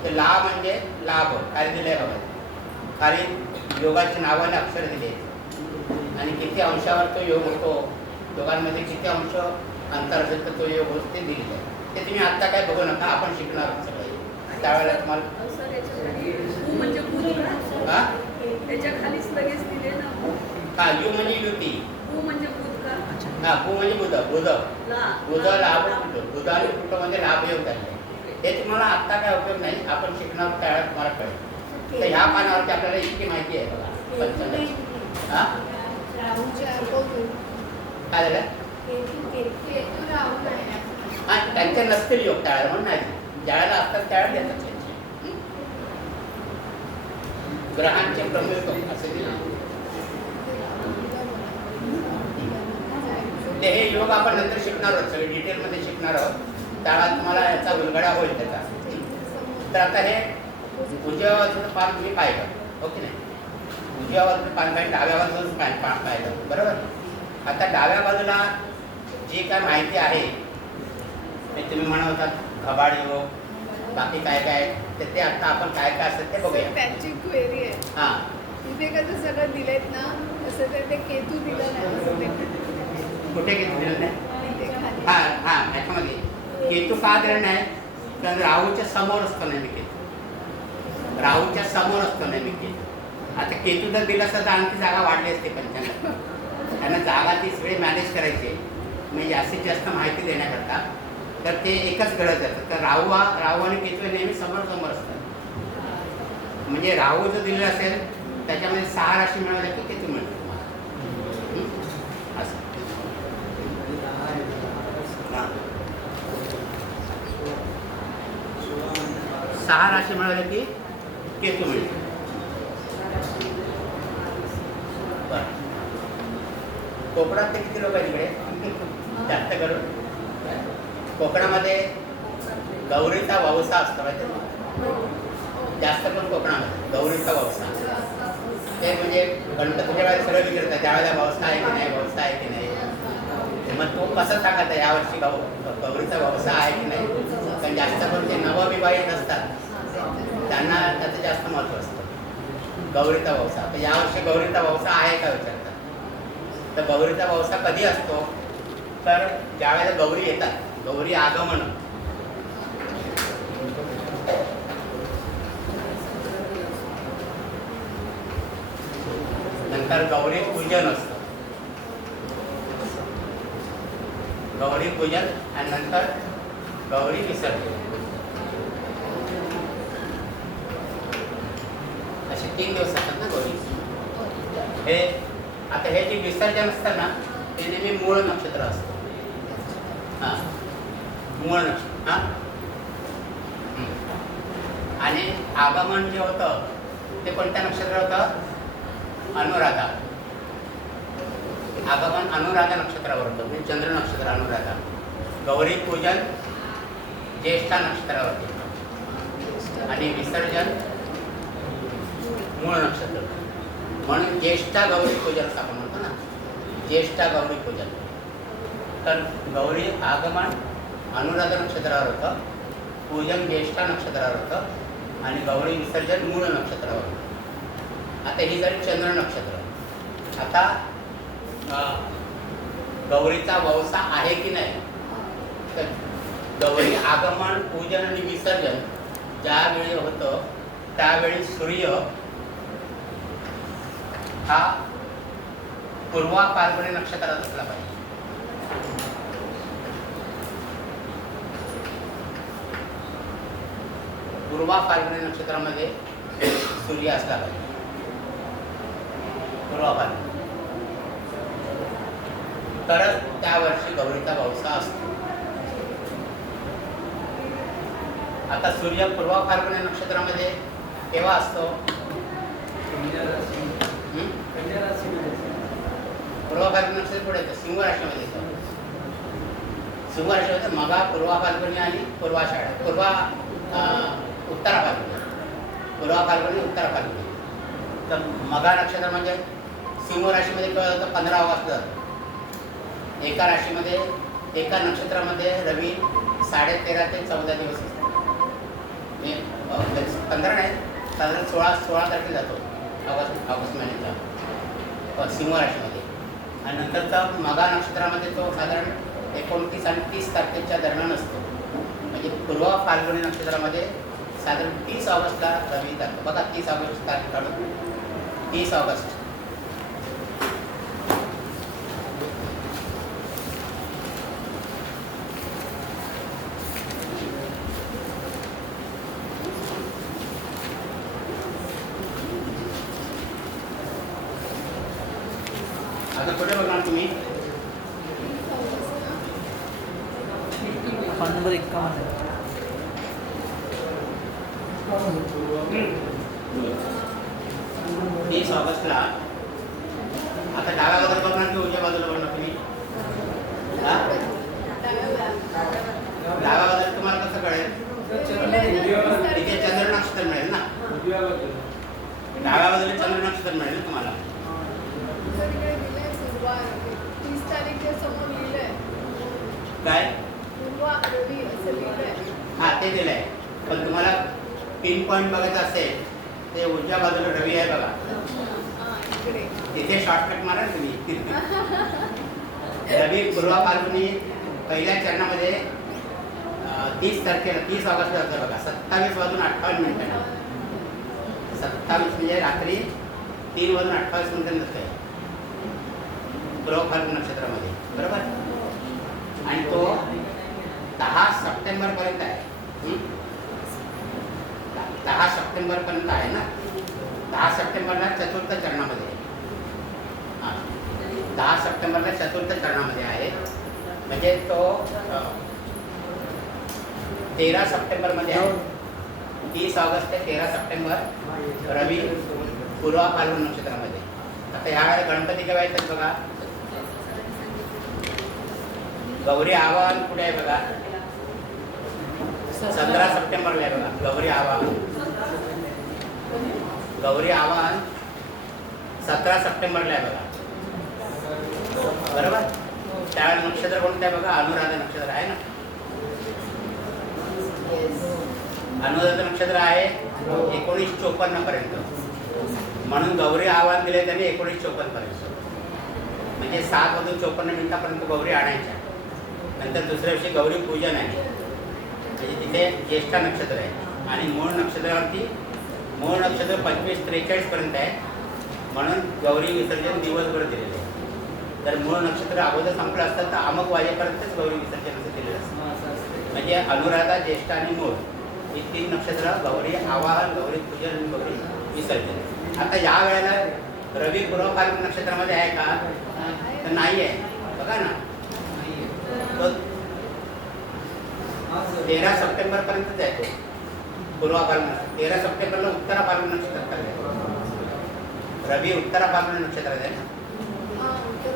ते ला म्हणजे लाभ काय दिले आहे बघा, खाली योगाची नावाने अक्षर दिले आणि किती अंशावर तो योग होतो, योगांमध्ये किती अंश अंतर असेल तर तो योग होतो ते दिलेलं आहे. ते तुम्ही आत्ता काय बघू नका, आपण शिकणार आहोत सगळे त्यावेळेला तुम्हाला. हां, त्याच्या खालीच लगेच दिले ना. हा, यू म्हणजे युती. भू म्हणजे भूत का? हा, भू म्हणजे बुध. बुध बुध लाभ बुध आणि कुठं म्हणजे लाभ योग झाले. हे तुम्हाला आत्ता काय उपयोग नाही, आपण शिकणार त्यावेळेला तुम्हाला कळेल. तर ह्या पानावरती आपल्याला इतकी माहिती आहे बघा पंचांगाची. हां, काय झालं? हां, त्यांचे नसतील योग त्यावेळेला म्हणून नाही, ज्यावेळेला असतात त्यावेळेला देतात त्यांचे. ग्रहांचे प्रमुख असे दिले ते. हे योग आपण नंतर शिकणार आहोत, सगळे डिटेलमध्ये शिकणार आहोत. त्यावेळेला तुम्हाला याचा उलगडा होईल त्याचा. तर आता हे उजव्या बाजूचं पान तुम्ही पाहिलं, ओके नाही? उजव्या बाजूचं पान पाहिजे, डाव्या बाजूचं पान पाहिलं, बरोबर? आता डाव्या बाजूला जी काय माहिती आहे ते तुम्ही म्हणत होतात घबाड योग बाकी काय काय तर ते आता आपण काय काय असतं ते बघूया. त्यांची क्वेरी आहे. हां, तिथे कसं सगळं दिलेत ना, तसं ते केतू दिलं नाही. कुठे केतू दिलं नाही? तिथे खाली. हां हां, ह्याच्यामध्ये केतू का दिलं नाही? कारण राहूच्या समोर असतो नेहमी केतू, राहूच्या समोर असतो नेहमी केतू. आता केतू जर दिलं असतं तर आणखी जागा वाढली असते पंचांगात. त्यांना जागा ती सगळी मॅनेज करायची, म्हणजे जास्तीत जास्त माहिती देण्याकरता. तर ते एकच गरज असतं. तर राहू आणि केतू नेहमी समोर असतात. म्हणजे राहू जर दिलेलं असेल त्याच्यामध्ये 6 राशी मिळवल्या की केतू मिळतो तुम्हाला असं. 6 राशी मिळवल्या की केतू मिळतो. बरं, कोकणात ते किती लोक आहेत इकडे? जास्त करून कोकणामध्ये गौरीचा ववसा असतो माहिती आहे? जास्त करून कोकणामध्ये गौरीचा ववसा. ते म्हणजे गणपतीच्या वेळेला सगळं विचारतात त्यावेळेला ववसा आहे की नाही, ववसा आहे की नाही. मग तो कसं सांगत आहे यावर्षी गौरीचा ववसा आहे की नाही? कारण जास्त करून जे नवविवाहित असतात त्यांना त्याचं जास्त महत्त्व असतं गौरीचा ववसा. तर यावर्षी गौरीचा ववसा आहे का विचारतात. तर गौरीचा ववसा कधी असतो? तर ज्यावेळेला गौरी येतात, गौरी आगमन, नंतर गौरी पूजन असतं. गौरी पूजन आणि नंतर गौरी विसर्जन, असे 3 दिवस असतात ना गौरी. हे आता हे जे विसर्जन असतं ना ते नेहमी मूळ नक्षत्र असतं. हां, मूळ नक्षत्र. हां, आणि आगमन जे होतं ते कोणत्या नक्षत्र होतं? अनुराधा. आगमन अनुराधा नक्षत्रावर होतं, म्हणजे चंद्र नक्षत्र अनुराधा. गौरी पूजन ज्येष्ठा नक्षत्रावरती आणि विसर्जन मूळ नक्षत्र. म्हणून ज्येष्ठा गौरी पूजन असं आपण म्हणतो ना, ज्येष्ठा गौरी पूजन. तर गौरी आगमन अनुराधा नक्षत्रावर होतं, पूजन ज्येष्ठा नक्षत्रावर होतं आणि गौरी विसर्जन मूळ नक्षत्रावर होतं. आता ही झाली चंद्र नक्षत्र. आता गौरीचा ववसा आहे की नाही? तर गौरी आगमन पूजन आणि विसर्जन ज्यावेळी होतं त्यावेळी सूर्य हा पूर्वा फाल्गुनी नक्षत्रात असला पाहिजे. पूर्वा फाल्गुनी नक्षत्रामध्ये सूर्य असला पाहिजे. पूर्वा फाल्गुनी तरच त्या वर्षी गौरीचा वौसा असतो. आता सूर्य पूर्व फाल्गुनी नक्षत्रामध्ये केव्हा असतो? कन्या राशीमध्ये पूर्व फाल्गुनी नक्षत्र पुढे येतं, सिंह राशीमध्ये येतं. सिंह राशीमध्ये मघा, पूर्व फाल्गुनी आणि पूर्वाषाढ, उत्तरा फाल्गुनी, पूर्व फाल्गुनी, उत्तरा फाल्गुनी. तर मघा नक्षत्र म्हणजे सिंह राशीमध्ये केव्हा जातं? 15 ऑगस्ट जातं. एका राशीमध्ये, एका नक्षत्रामध्ये रवी 13.5 ते 14 दिवस असतो. 15 नाही, साधारण 16 तारखेला जातो ऑगस्ट महिन्याचा सिंह राशीमध्ये. आणि नंतरचा मघा नक्षत्रामध्ये तो साधारण 29 आणि 30 तारखेच्या दरम्यान असतो. म्हणजे पूर्व फाल्गुनी नक्षत्रामध्ये साधारण 30 ऑगस्टला रवी जातो. बघा 30 ऑगस्ट तारीख काढून, 30 ऑगस्ट. आता कुठे बघणार तुम्ही? पान नंबर 51 आहे. 30 ऑगस्टला. आता डाव्या बाजूला बघणार की उजव्या बाजूला बघणार तुम्ही? डाव्या बाजूला तुम्हाला कसं कळेल? तिथे चंद्र नक्षत्र मिळेल ना. डाव्या बाजूला चंद्र नक्षत्र मिळेल ना तुम्हाला. 30 तारीखच्या समोर लिहिलंय काय? पूर्वा रवी असं लिहिलंय. हा, ते दिलंय. पण तुम्हाला पिन पॉईंट बघायचं असेल ते उजव्या बाजूला रवी आहे बघा, हा, इकडे. तिथे शॉर्टकट मारा ना तुम्ही. रवी पूर्व फाल्गुनी पहिल्या चरणामध्ये 30 तारखेला, 30 ऑगस्टला जातं बघा, 27:58. 27 म्हणजे रात्री 3:28 जातं पूर्व फाल्गुनी नक्षत्रामध्ये, बरोबर. आणि तो 10 सप्टेंबरपर्यंत आहे. 10 सप्टेंबरपर्यंत आहे ना. 10 सप्टेंबरला चतुर्थ चरणामध्ये, 10 सप्टेंबरला चतुर्थ चरणामध्ये आहे. म्हणजे तो 13 सप्टेंबरमध्ये आहे. 30 ऑगस्ट ते 13 सप्टेंबर रवी पूर्व फाल्गुन नक्षत्रामध्ये. आता ह्यावेळेला गणपती केव्हा येतात बघा. गौरी आवाहन कुठे आहे बघा? 17 सप्टेंबरला आहे बघा गौरी आवाहन. गौरी आवाहन 17 सप्टेंबरला आहे बघा, बरोबर. त्यावेळेला नक्षत्र कोणतं आहे बघा? अनुराधा नक्षत्र आहे ना. अनुराधा नक्षत्र आहे 1954 पर्यंत. म्हणून गौरी आवाहन दिले त्यांनी 1954 पर्यंत. म्हणजे 7:54 गौरी आणायच्या. नंतर दुसऱ्या दिवशी गौरी पूजन आहे. म्हणजे तिथे ज्येष्ठा नक्षत्र आहे आणि मूळ नक्षत्रावरती, मूळ नक्षत्र 25-43 पर्यंत आहे. म्हणून गौरी विसर्जन दिवसभर दिलेले आहे. जर मूळ नक्षत्र अगोदर संपलं असतं तर अमुक वाजेपर्यंतच गौरी विसर्जनाचं दिलेलं असतं. म्हणजे अनुराधा, ज्येष्ठा आणि मूळ ही 3 नक्षत्र गौरी आवाहन, गौरी पूजन आणि गौरी विसर्जन. आता या वेळेला रवी पूर्व फाल्गुन नक्षत्रामध्ये आहे का? तर नाही आहे बघा ना. तो 13 सप्टेंबरपर्यंतच आहे तो पूर्व फाल्गुन. 13 सप्टेंबरला उत्तरा फाल्गुन नक्षत्रात आहे. रवी उत्तरा फाल्गुन नक्षत्रात आहे ना.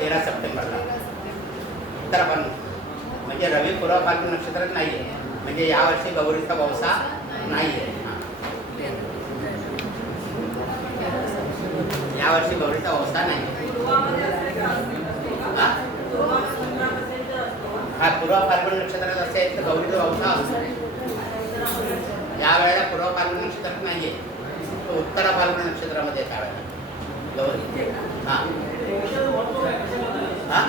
13 सप्टेंबरला उत्तरा फाल्गुन म्हणजे रवी पूर्व फाल्गुन नक्षत्रात नाही आहे. म्हणजे यावर्षी गौरीचा वौसा नाही आहे. यावर्षी गौरीचा वौसा नाही. हा, पूर्व फाल्गुन नक्षत्रात असेल तर गौरीचा वौसा असतो. यावेळेला पूर्व फाल्गुन नक्षत्रात नाही आहे, तो उत्तरा फाल्गुन नक्षत्रामध्ये त्यावेळेला गौरी. हां हां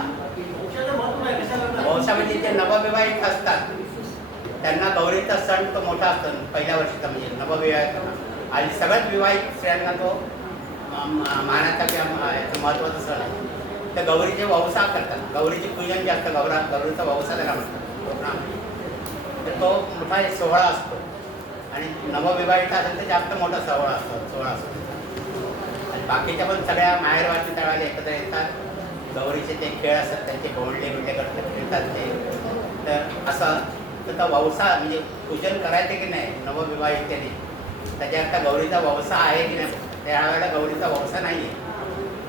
वौसा म्हणजे जे नवविवाहित असतात त्यांना गौरीचा सण तो मोठा असतो पहिल्या वर्षीचा. म्हणजे नवविवाहित आणि सगळ्यात विवाहित स्त्रियांना तो मानाचा किंवा याचा महत्त्वाचा सण आहे. तर गौरीचे वौसा करतात. गौरीचे पूजन जे असतं, गौरीचा वौसा त्याला म्हणतात. तर तो मोठा एक सोहळा असतो. आणि नवविवाहित असेल तर जास्त मोठा सोहळा असतो. आणि बाकीच्या पण सगळ्या माहेरवासी त्यावेळेला एकत्र येतात गौरीचे ते खेळ असतात, त्यांचे बोलले बिडले करतात, खेळतात ते. तर असं तर वौसा म्हणजे पूजन करायचे की नाही नवविवाहितेने, त्याच्याकरता गौरीचा वौसा आहे की नाही, त्यावेळेला गौरीचा वौसा नाही आहे.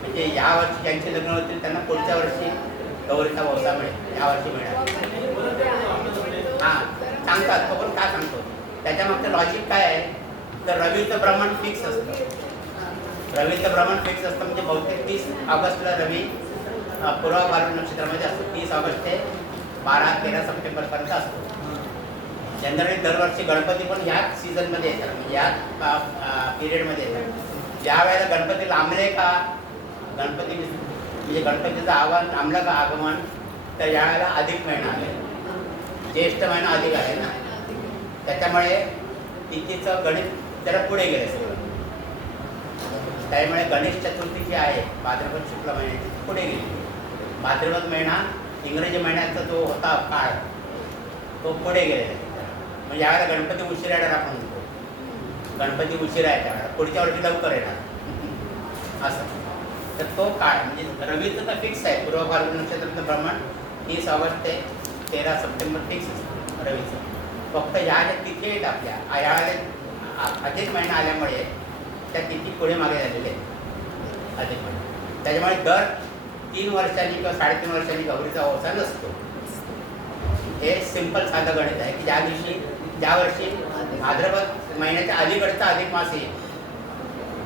म्हणजे या वर्षी ज्यांचे लग्न होतील त्यांना पुढच्या वर्षी गौरीचा वौसा मिळेल, या वर्षी मिळेल. हां सांगतात, तो पण काय सांगतो त्याच्यामागचं लॉजिक काय आहे, तर रवीचं भ्रमण फिक्स असतं. रवीचं भ्रमण फिक्स असतं म्हणजे बहुतेक 30 ऑगस्टला रवी पूर्व फाल्गुन नक्षत्रामध्ये असतो. 30 ऑगस्ट ते 12-13 सप्टेंबरपर्यंत असतो. जनरली दरवर्षी गणपती पण याच सीझनमध्ये येतात, म्हणजे याच पिरियडमध्ये येतात. ज्या वेळेला गणपती लांबले का, गणपती म्हणजे गणपतीचं आव्हान लांबलं का आगमन, तर यावेळेला अधिक महिना आहे, ज्येष्ठ महिना अधिक आहे ना, त्याच्यामुळे तिथीचं गणित जरा पुढे गेलं सगळं. त्यामुळे गणेश चतुर्थी जी आहे भाद्रपद शुक्ल महिन्याची पुढे गेली. भाद्रपद महिना इंग्रजी महिन्याचा जो होता काळ तो पुढे गेलेला आहे. म्हणजे यावेळेला गणपती उशिरा येणार, आपण म्हणतो गणपती उशिरा आहे त्यावेळेला, पुढच्या वर्षी लवकर येणार असं. तर तो काळ म्हणजे रवीचं तर फिक्स आहे, पूर्व फाल्गुन नक्षत्राचं भ्रमण 30 ऑगस्ट ते 13 सप्टेंबर फिक्स असतं रवीचं. फक्त या ज्या तिथी आहेत आपल्या यावेळेला अधिक महिना आल्यामुळे त्या तिथी पुढे मागे झालेले आहेत अधिक महिना. त्याच्यामुळे दर 3 वर्षांनी किंवा 3.5 वर्षांनी गौरीचा वौसा नसतो. हे सिंपल साधं गणित आहे की ज्या वर्षी भाद्रपद महिन्याच्या अलीकडचा अधिक मास येईल,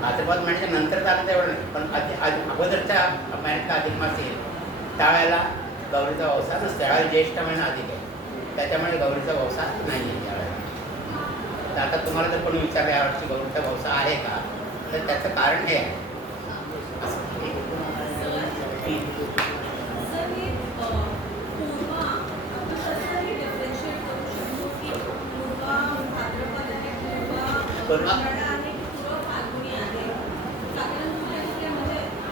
भाद्रपद महिन्याच्या नंतर चालतं एवढं नाही, पण अगोदरच्या महिन्याचा अधिक मास येईल त्यावेळेला गौरीचा वौसा नसतो. त्यावेळेला ज्येष्ठ महिना अधिक आहे, त्याच्यामुळे गौरीचा वौसा नाही आहे त्यावेळेला. तर आता तुम्हाला जर कोणी विचारलं यावर्षी गौरीचा वौसा आहे का, तर त्याचं कारण हे आहे.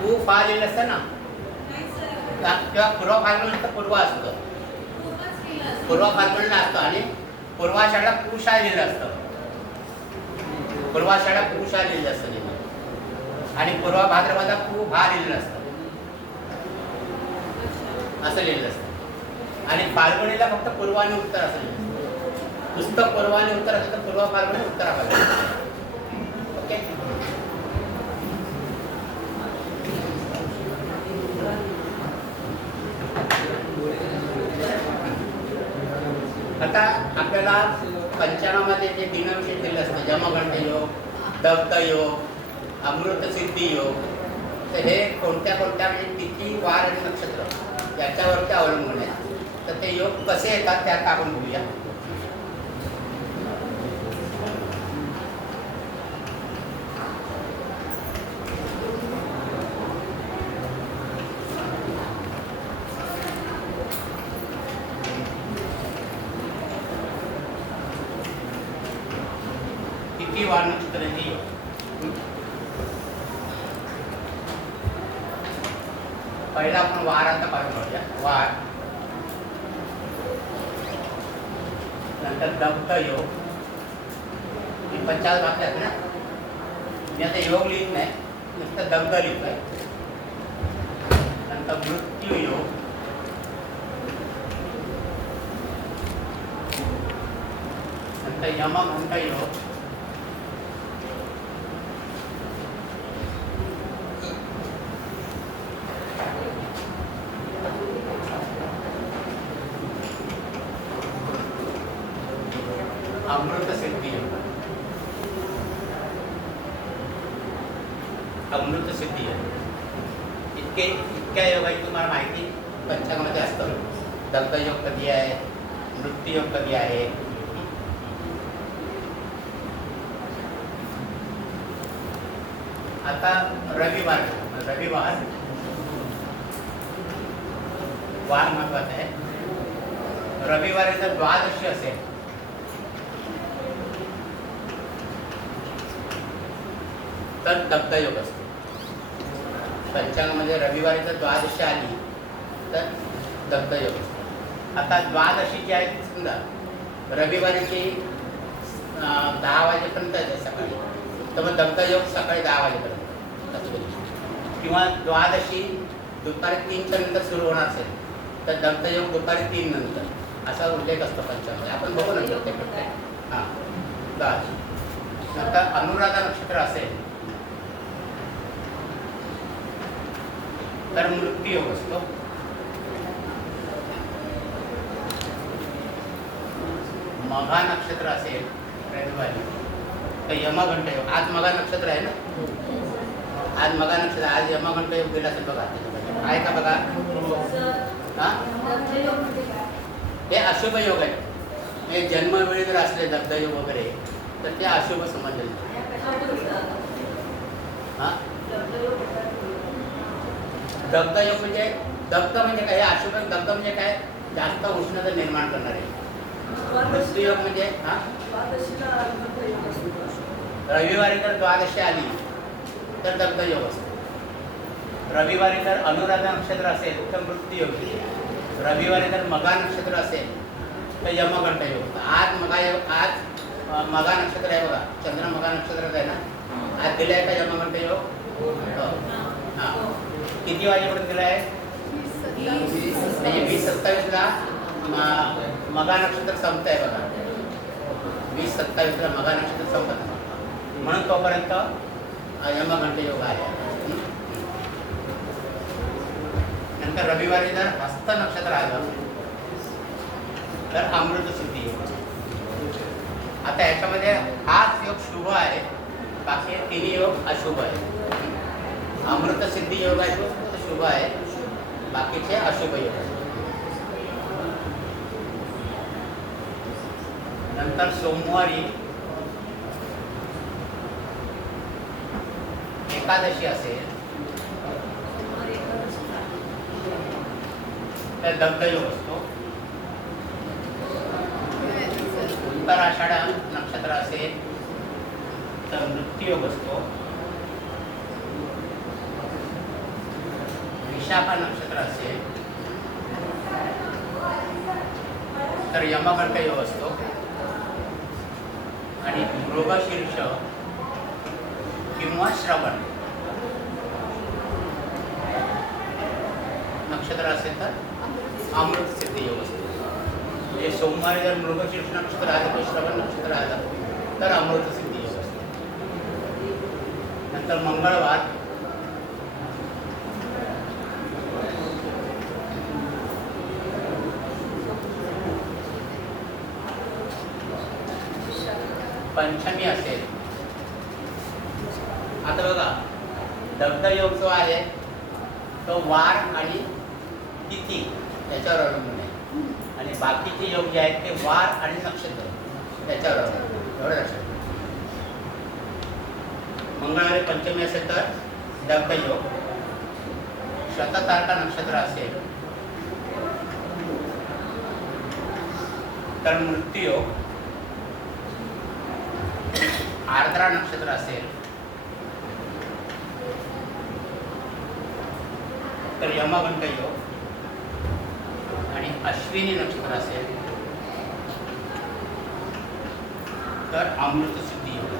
पूर्व फार लिहिलं असतं ना, किंवा पूर्व फाल्गुन नंतर पूर्व असतं, पूर्व फाल्गुनला असतं आणि पूर्वाषाढा पुरुषा लिहिलं असतं, पूर्वाषाढा पुरुषा लिहिलं असतं लिहिलं, आणि पूर्व भाद्रपदा पू भा लिहिलं असतं, असं लिहिलं असतं. आणि फाल्गुनीला फक्त पूर्व आणि उत्तर असं लिहिलं असतं. नुसतं पूर्व आणि उत्तर असतं तर पूर्व फाल्गुनी उत्तरा फाल्गुनी. ओके. आता आपल्याला पंचांगामध्ये जे दिनविषय दिले असतं, जमगंड योग, दत्त योग, अमृतसिद्धी योग, तर हे कोणत्या म्हणजे तिथी वार आणि नक्षत्र याच्यावरती अवलंबून आहे. तर ते योग कसे येतात त्यात आपण बघूया. तिथी वार नक्षत्रांची योग. पहिला आपण वाराचा पाठ करूया. वार, नंतर दत्त योग, मी 50 वाक्यात ना, मी आता योग लिहित नाही, नुसतं दत्त लिहितोय. नंतर मृत्यू योग, नंतर यमगंड योग, अमृतसिद्धी योग. अमृतसिद्धी योग इतक्या योगाची तुम्हाला माहिती पंचांगामध्ये असतं. दत्त योग कधी आहे, मृत्यू योग कधी आहे. आता रविवार वार महत्वाचा आहे. रविवारी जर द्वादशी असेल तर दत्त योग असतो. पंचांगामध्ये रविवारी जर द्वादशी आली तर दत्त योग असतो. आता द्वादशी जी आहे ती समजा रविवारीची 10 वाजेपर्यंत आहे सकाळी, तर मग दत्त योग सकाळी 10 वाजेपर्यंत, किंवा द्वादशी दुपारी 3च्या नंतर सुरू होणार असेल तर दग्धयोग दुपारी 3 नंतर असा उल्लेख असतो पंचांगामध्ये. आपण बघू नंतर ते प्रत्येक. हां बस. नंतर अनुराधा नक्षत्र असेल तर मृत्यूयोग असतो. मघा नक्षत्र असेल रविवारी तर यमघंट योग. आज मघा नक्षत्र आहे ना, आज मघा नक्षत्र, आज यमघंट योग दिला असेल बघा. आहे का बघा? हा हे अशुभ योग आहे. हे जन्मवेळी जर असले दग्धयोग वगैरे तर ते अशुभ समजले. हा दग्धयोग म्हणजे दग्ध म्हणजे काय? अशुभ दग्ध म्हणजे काय? जास्त उष्णता निर्माण करणारे. मृत्यूयोग म्हणजे हा रविवारी जर द्वादशी आली तर दग्धयोग असतो. रविवारी जर अनुराधा नक्षत्र असेल तर मृत्यूयोग. रविवारी जर मघा नक्षत्र असेल तर यमघंट योग. आज मघा योग, आज मघा नक्षत्र आहे बघा, चंद्र मघा नक्षत्रात आहे ना, आज दिलाय का यमघंट योग? हां किती वाजेपर्यंत दिला आहे? म्हणजे 20:27ला मघा नक्षत्र संपत आहे बघा. 20:27ला मघा नक्षत्र संपत आहे म्हणून तोपर्यंत यमघंट योग आहे. नंतर रविवारी जर हस्त नक्षत्र आलं तर अमृत सिद्धी योग. आता याच्यामध्ये हाच योग शुभ आहे, बाकी तिन्ही योग अशुभ आहे. अमृत सिद्धी योग आहे तो शुभ आहे, बाकीचे अशुभ योग आहे. नंतर सोमवारी एकादशी असेल तर दग्धयोग असतो. उत्तर आषाढ नक्षत्र असेल तर मृत्यूयोग असतो. विशाखा नक्षत्र असेल तर यमघंट योग असतो. आणि मृगशीर्ष किंवा श्रवण नक्षत्र असेल तर अमृत सिद्धी योग असतो. म्हणजे सोमवारी जर मृगशीर्ष नक्षत्र आलं किंवा श्रवण नक्षत्र आलं तर अमृत सिद्धी योग असतो. नंतर मंगळवार पंचमी असेल. आता बघा दग्धयोग जो आहे तो वार आणि तिथी त्याच्यावर अवलंबून आहे, आणि बाकीचे योग जे आहेत ते वार आणि नक्षत्र त्याच्यावर अवलंबून. एवढं लक्षात. मंगळवारी पंचमी असेल तर दग्धयोग. शततारका नक्षत्र असेल तर मृत्यूयोग. आर्द्रा नक्षत्र असेल तर यमघंट योग. आणि अश्विनी नक्षत्र असेल तर अमृत सिद्धी योग.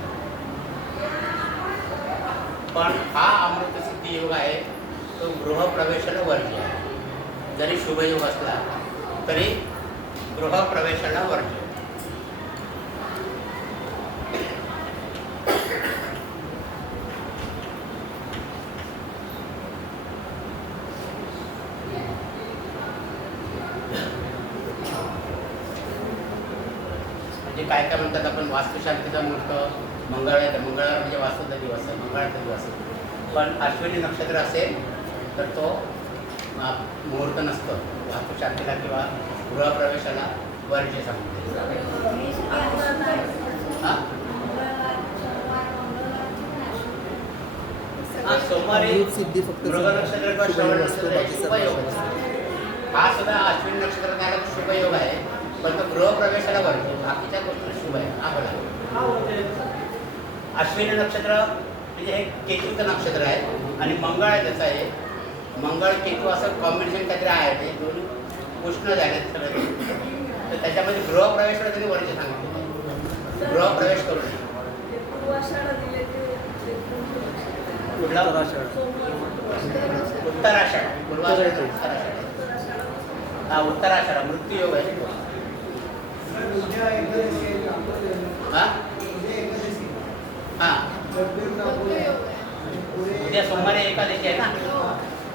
पण हा अमृत सिद्धी योग आहे तो गृहप्रवेशाला वर्ज्य आहे. जरी शुभयोग असला तरी गृहप्रवेशाला वर्ज्य. म्हणजे काय काय म्हणतात आपण वास्तुशांतीचा मुहूर्त मंगळवार म्हणजे वास्तूचा दिवस आहे, मंगळवारचा दिवस आहे. पण अश्विनी नक्षत्र असेल तर तो मुहूर्त नसतो. वास्तुशांतीला किंवा गृहप्रवेशाला वर्ज्य सांगतो. सोमवारी मृग नक्षत्र किंवा श्रवण नक्षत्र शुभयोग. हा सुद्धा अश्विनी नक्षत्र त्याला शुभयोग आहे, पण तो गृहप्रवेशाला वर्ज्य. बाकीच्या गोष्टी शुभ आहे. हा बोला. अश्विनी नक्षत्र म्हणजे हे केतूचं नक्षत्र आहे आणि मंगळ आहे त्याचं आहे. मंगळ केतू असं कॉम्बिनेशन काहीतरी आहे. ते दोन्ही उष्ण झाले सगळे, तर त्याच्यामध्ये गृहप्रवेशाला त्यांनी वर्ज्य सांगितलं. गृहप्रवेश करू नये. कुठला उत्तराषाढ पूर्वाषाढ उत्तराषाढ हा उत्तराषाढ मृत्यू योग आहे उद्या एकादशी आहे, आपलं हा उद्या एकादशी हा दत्तयोग दाखवलं आहे. आणि पुढे उद्या सोमवारी एकादशी आहे ना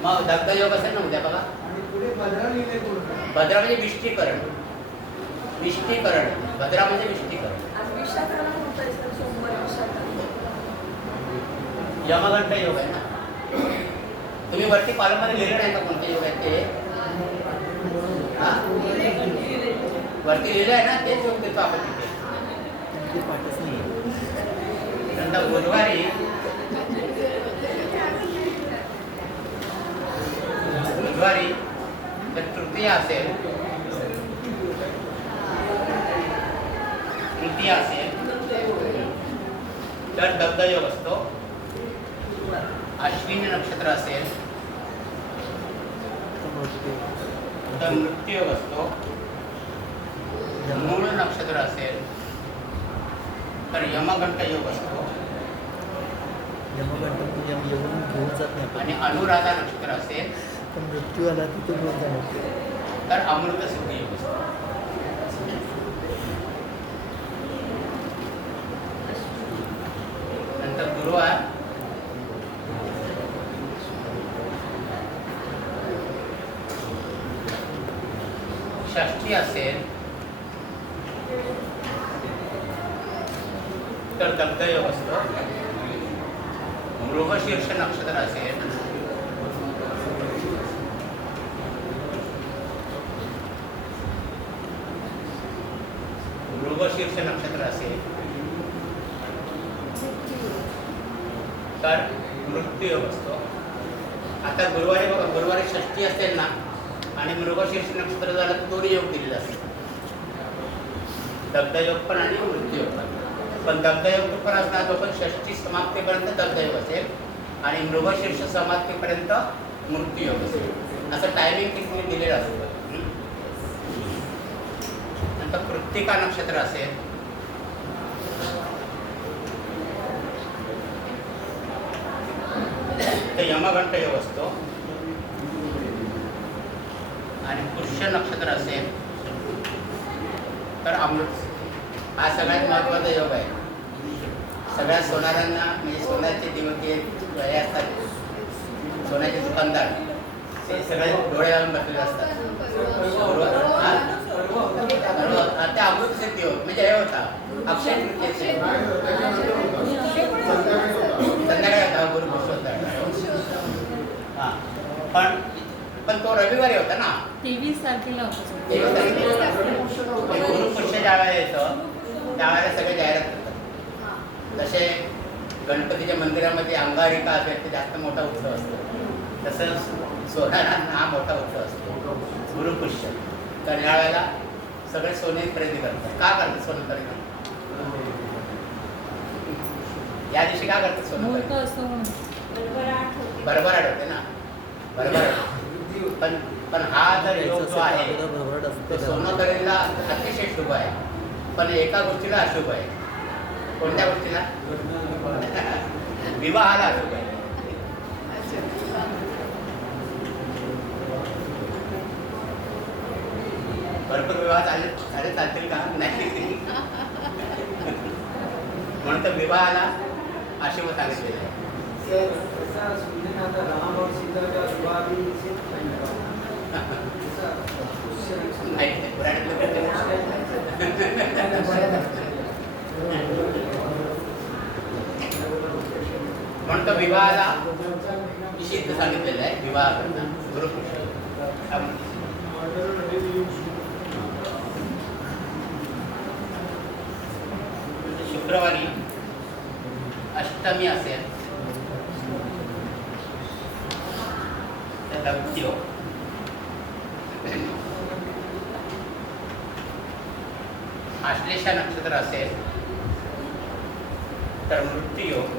मग दग्ध योग असेल ना उद्या बघा आणि पुढे 15 लिहिले पूर्ण भद्रा म्हणजे विष्टीकरण भद्रा म्हणजे विष्टीकरण आज विशाखाला होत आहे सर सोमवार विशाखा यमगंठ योग आहे ना तुम्ही वरती कॉलममध्ये लिहिलं नाही का कोणते योग आहेत ते हा वरती लिहिलं आहे ना तेच योग देतो आपण तिथे ते पाठच नाही नंतर बुधवारी तर तृतीय असेल तर दग्ध योग असतो अश्विनी नक्षत्र असेल तर मृत्यू योग असतो मूळ नक्षत्र असेल तर यमगंठ योग असतो यम येऊन घेऊन जात नाही आणि अनुराधा नक्षत्र असेल पण मृत्यू आला तिथे घेऊन जाणार तर अमृत सिद्धी योग असतो नंतर गुरुवार षष्ठी असेल तर दग्ध योग असतो मृगशीर्ष नक्षत्र असेल मृगशीर्ष नक्षत्र असेल तर मृत्यू योग असतो आता गुरुवारी षष्ठी असेल ना आणि मृगशीर्ष नक्षत्र झालं तर दोन्ही योग दिलेला असेल दग्ध योग पण आणि मृत्यू योग पण दग्ध योग पण असणार तो पण षष्ठी समाप्तीपर्यंत दग्ध योग असेल आणि मृगशीर्ष समाप्तीपर्यंत मृत्यू योग असेल असं टायमिंग तिथे दिलेलं असतं नंतर कृत्तिका नक्षत्र असेल तर यमगंठ योग असतो आणि पुष्य नक्षत्र असेल तर अमृत हा सगळ्यात महत्त्वाचा योग आहे सगळ्या सोनारांना म्हणजे सोन्याचे दिवटे हे असतात सोन्याचे दुकानदार ते सगळे डोळे लावून बसलेले असतात त्या अमृत सिद्धी होत म्हणजे हे होता अक्षय तृतीयेचे संध्याकाळी होता गुरुपुष्य होता हां पण तो रविवारी होता ना 23 तारखेला होता. गुरुपुष्य ज्यावेळेला येतं त्यावेळेला सगळे जाहिरात करतात जसे गणपतीच्या मंदिरामध्ये अंगारिका असेल ते जास्त मोठा उत्सव असतो तसं सोनारांना हा मोठा उत्सव असतो गुरुपुष्य तर यावेळेला सगळे सोने खरेदी करतात का करतात सोनं खरेदी या दिवशी का करतात सोनं मुहूर्त खरेदी असतो म्हणून. भरभराट होते ना भरभराट पण हा जर योग जो आहे तो सोनं खरेदीला अतिशय शुभ आहे पण एका गोष्टीला अशुभ आहे कोणत्या गोष्टीला विवाहाला अशुभ आहे भरपूर विवाह झाले चालतील का नाही म्हणून तर विवाहाला अशुभ सांगितलेलं आहे ऐसा सुनने में आता राम और सीता का विवाह भी इसी टाइम का नाही ते पुराणातलं करते. म्हणून तर विवाहाला निषिद्ध सांगितलेलं आहे विवाह करता गुरुपुष्य शुक्रवारी अष्टमी असेल तर दग्ध योग आश्लेषा नक्षत्र असेल तर मृत्यू योग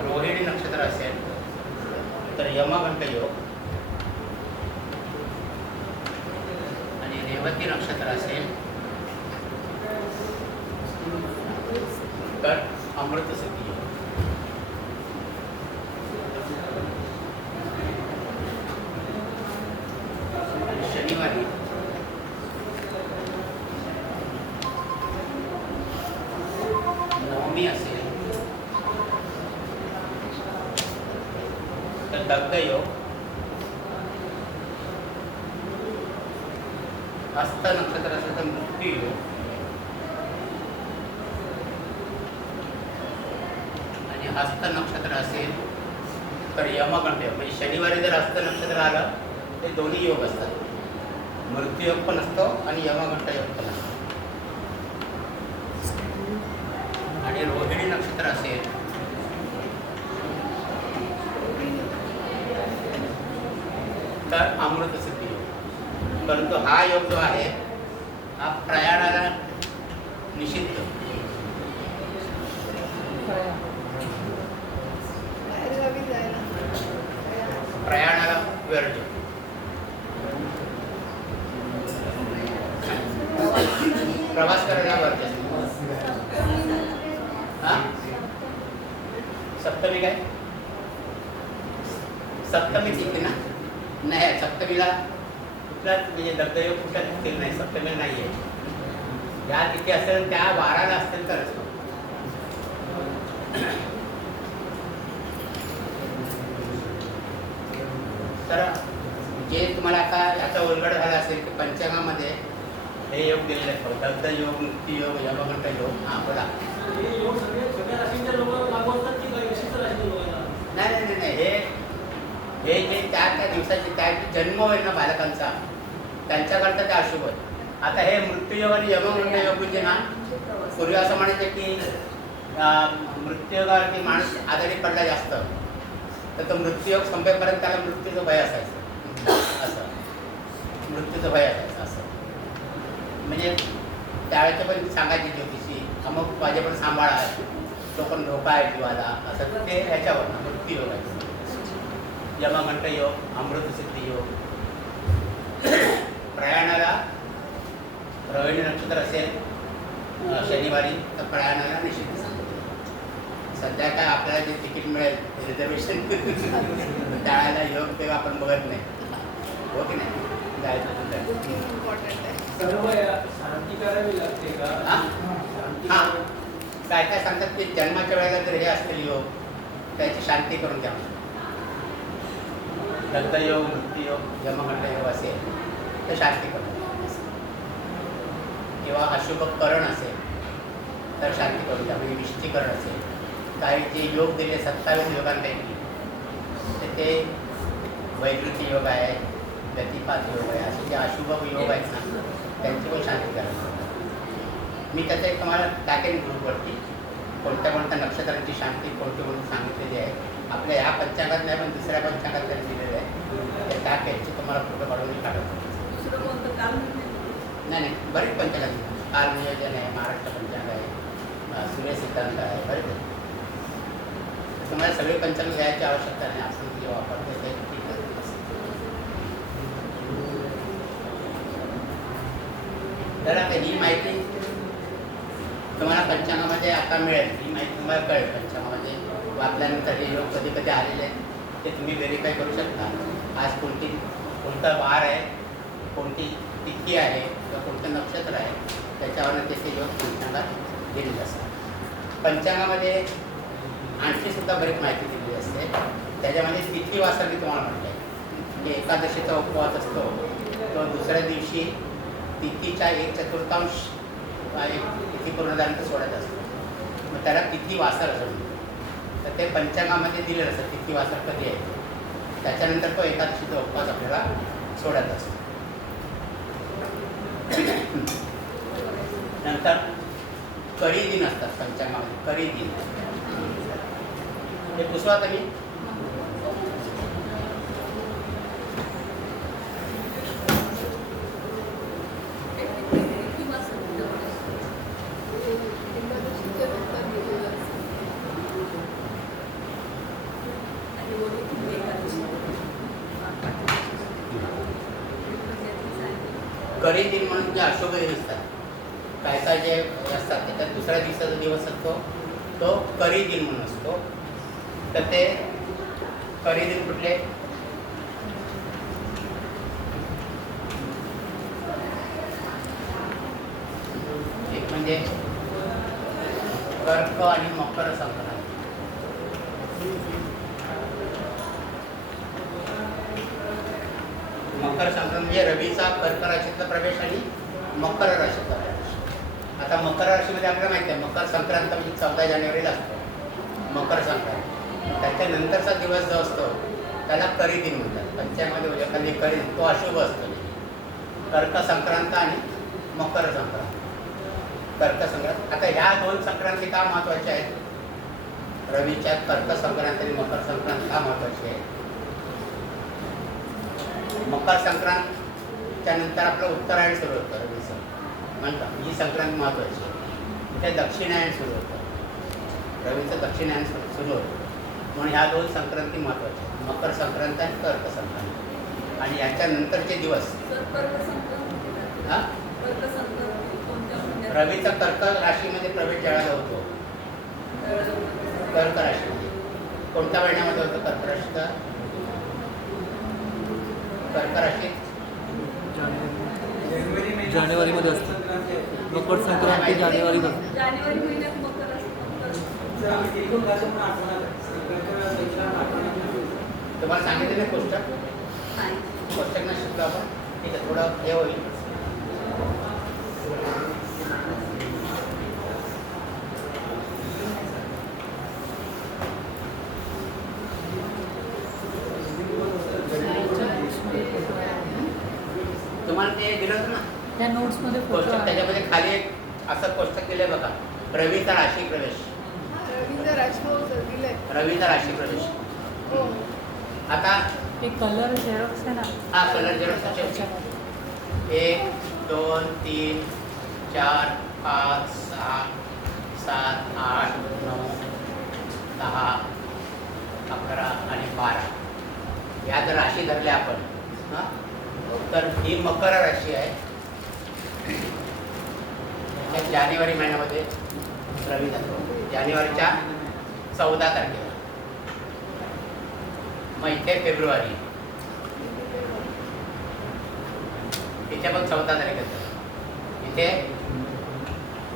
रोहिणी नक्षत्र असेल तर यमगंठ योग आणि रेवती नक्षत्र असेल तर अमृत सिद्धी योग. शनिवारी नवमी असेल तर दग्ध योग, हस्त नक्षत्र असेल तर मृत्यू योग आणि हस्त नक्षत्र असेल तर यमगंड योग. म्हणजे शनिवारी जर हस्त नक्षत्र आलं ते दोन्ही योग असतात, मृत्यू योग पण असतो आणि यमगंड योग पण असतो. आणि रोहिणी नक्षत्र असेल तर अमृत सिद्धी योग. परंतु हा योग जो आहे हा प्रयाणाला निषिद्ध, बाहेरगावी जायला प्रयाणाला वर्ज्य. प्रवास करायला वर्ज्य. हा सप्तमी काय, सप्तमी तिथे ना नाही, सप्तमीला कुठलाच म्हणजे दग्धयोग कुठल्या तिथे नाही, सप्तमीला नाही आहे. ज्या तिथे असेल त्या वाराला असतील तरच. तर जे तुम्हाला आता याचा उलगड झाला असेल की पंचांगामध्ये हे योग दिलेले आहेत, दग्ध योग, मुक्ती योग, यमगंड योग. हां बोला. हे योग सगळ्या राशींच्या लोक लागू असतात की काही विशिष्ट राशीच्या लोकांना? नाही नाही नाही नाही, हे जे त्या दिवसाचे त्या जन्म होईल ना बालकांचा त्यांच्याकरता ते अशुभ आहे. आता हे मृत्यूयोग आणि यमगंड योग म्हणजे ना, पूर्वी असं म्हणायचे की मृत्यूयोगावरती माणूस आजारी पडला जास्त तर तो मृत्यूयोग संपेपर्यंत त्याला मृत्यूचं भय असायचं, असं मृत्यूचं भय असायचं असं. म्हणजे त्यावेळेचे पण सांगायचे ज्योतिषी अमुक वाजेपर्यंत सांभाळा, तो पण धोका आहे जीवाला, असं ते ह्याच्यावर ना मृत्यूयोग आहे. यमगंड योग, अमृत सिद्धी योग. प्रयाणाला रोहिणी नक्षत्र असेल शनिवारी तर प्रयाणाला निषिद्ध सांगतो. सध्या काय आपल्याला जे तिकीट मिळेल रिझर्वेशन त्यावेळेला योग तेव्हा आपण बघत नाही, हो की नाही, जायचं तुझं. बुकिंग इम्पॉर्टंट आहे. सर्व शांती करावी लागते का? हां काय काय सांगतात की जन्माच्या वेळेला जर हे असतील योग त्याची शांती करून द्या. दग्धयोग, मृत्यूयोग, यमगंड योग असेल तर शांती करून द्या. किंवा अशुभ करण असेल तर शांती करून द्या. म्हणजे विष्टीकरण असेल, काही जे योग दिले 27 योगांपैकी तर ते वैद्युती योग आहे, गतिपात योग आहे, असे जे अशुभ योग आहेत ना त्यांची पण शांती करायची. मी त्याचं एक तुम्हाला टाकेन ग्रुपवरती कोणत्या कोणत्या नक्षत्रांची शांती कोणती कोणती सांगितलेली आहे. आपल्या ह्या पंचांगात नाही पण दुसऱ्या पंचांगात त्यांनी दिलेलं आहे. त्या टाकेची तुम्हाला फोटो काढून मी काढतो. दुसरं कोणतं काम नाही नाही बरेच पंचांगात, काल नियोजन आहे, महाराष्ट्र पंचांग आहे, सूर्य सिद्धांत आहे, बरेच. तुम्हाला सगळे पंचांग घ्यायची आवश्यकता नाही, आपण जे वापरतो ते ठीक आहे. तर आता ही माहिती तुम्हाला पंचांगामध्ये आता मिळेल, ही माहिती तुम्हाला कळेल. पंचांगामध्ये वाचल्यानंतर हे योग कधी कधी आलेले आहेत ते तुम्ही व्हेरीफाय करू शकता. आज कोणता वार आहे, कोणती तिथी आहे किंवा कोणतं नक्षत्र आहे त्याच्यावरनं त्याचे योग पंचांगात दिलेले असतात. पंचांगामध्ये आणखी सुद्धा बरीच माहिती दिलेली असते. त्याच्यामध्ये तिथी वासर मी तुम्हाला म्हटलं आहे, म्हणजे एकादशीचा उपवास असतो तो दुसऱ्या दिवशी तिथीच्या 1/4 एक तिथी पूर्ण झाल्यानंतर सोडायचं असतं, मग त्याला तिथी वासर असं म्हणतो. तर ते पंचांगामध्ये दिलेलं असतं तिथी वासर कधी आहे, त्याच्यानंतर तो एकादशीचा उपवास आपल्याला सोडायचा असतो. नंतर करी दिन असतात पंचांगामध्ये, करी दिन हे पुसवा तुम्ही. करी दिन म्हणून जे अशुभ दिन असतात, काय काय जे असतात त्याच्यात दुसऱ्या दिवसाचा दिवस असतो तो करी दिन म्हणून असतो. तर ते करी दिन कुठले? एक म्हणजे कर्क आणि मकर संक्रांत. मकर संक्रांत म्हणजे रवीचा कर्क राशीतला प्रवेश आणि मकर राशीतला प्रवेश. आता मकर राशीमध्ये आपल्याला माहिती आहे मकर संक्रांत म्हणजे 14 जानेवारीला असतो मकर संक्रांत. त्याच्यानंतरचा दिवस जो असतो त्याला करी दिन म्हणतात. पंचांगामध्ये एखादी करी तो अशुभ असतो. कर्क संक्रांत आणि मकर संक्रांत. कर्क संक्रांत. आता ह्या दोन संक्रांती का महत्त्वाच्या आहेत? रवीच्या कर्क संक्रांत आणि मकर संक्रांत का महत्त्वाची आहे? मकर संक्रांतच्या नंतर आपलं उत्तरायण सुरू होतं रवीचं म्हणतात. ही संक्रांत महत्त्वाची आहे. ते दक्षिणायन सुरू होतं. रवीचं दक्षिणायन सुरू होतं. म्हणून ह्या दोन संक्रांती महत्त्वाच्या आहेत. मकर संक्रांत आणि कर्क संक्रांत. आणि याच्यानंतरचे दिवस हां रवीचा कर्क राशीमध्ये प्रवेश ज्यावेळेला होतो कर्क राशीमध्ये कोणत्या महिन्यामध्ये होतं कर्क राशीचा? कर्क राशीत जानेवारीमध्ये असतं. मकर संक्रांती जानेवारीमध्ये. जानेवारी महिन्यात मकर तुम्हाला सांगितलं नाही कोष्टक? नाही. कोष्टक नाही शिकलो आपण. ठीक आहे, थोडं हे होईल. तुम्हाला ते दिलं होतं ना त्या नोट्समध्ये फोटो कोष्टक. आहे. त्याच्यामध्ये खाली एक असं कोष्टक दिलंय बघा. रवीचा राशी प्रवेश. रवींद्र राजभाऊ दिलंय. रवीचा राशी प्रवेश. हो. आता ते कलर झेरॉक्स आहे ना हा कलर जेवढा 1 2 3 4 5 6 7 8 9 10 11 आणि 12 या जर राशी धरल्या आपण हां तर ही मकर राशी आहे. त्या जानेवारी महिन्यामध्ये रवी जातो. जानेवारीच्या 14 तारखेला. मग इथे फेब्रुवारी. इथे पण 14 तारीख आहे. इथे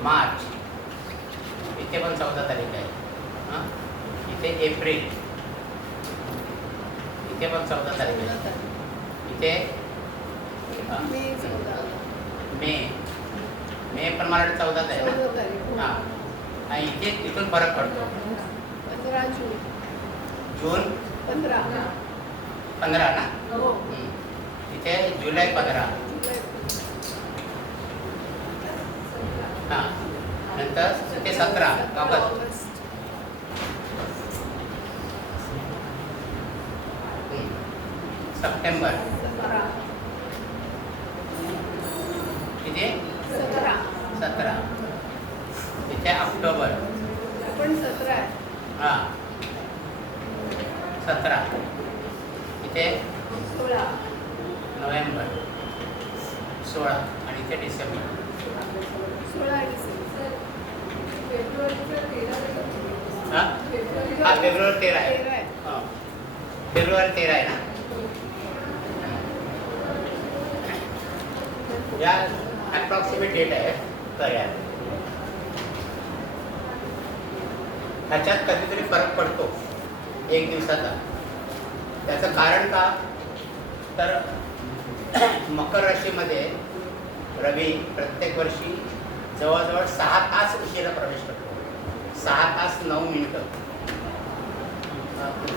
मार्च. इथे पण 14 तारीख आहे. हां इथे एप्रिल. इथे पण 14 तारीख आहे. इथे मे 14. मे पण मला वाटतं 14 आहे ना. 14 तारीख. हां आणि इथे तिथून फरक पडतो. 15 जून. जून 15. 15 ना. हो. इथे जुलै 15. जुलै. हां नंतर इथे 17 ऑगस्ट. सप्टेंबर. 17. इथे 17. इथे ऑक्टोबर. पण 17 आहे. हां 17. इथे 16. नोव्हेंबर. 16 आणि इथे डिसेंबर. 16 डिसेंबर. फेब्रुवारीचा 13 हां हा फेब्रुवारी 13 आहे. 13 आहे. हां फेब्रुवारी 13 आहे ना. या ॲप्रॉक्सिमेट डेट आहे कऱ्या. ह्याच्यात कधीतरी फरक पडतो 1 दिवसाचा. त्याचं कारण का तर मकर राशीमध्ये रवी प्रत्येक वर्षी जवळजवळ 6 तास उशिरा प्रवेश करतो. 6 तास 9 मिनिटं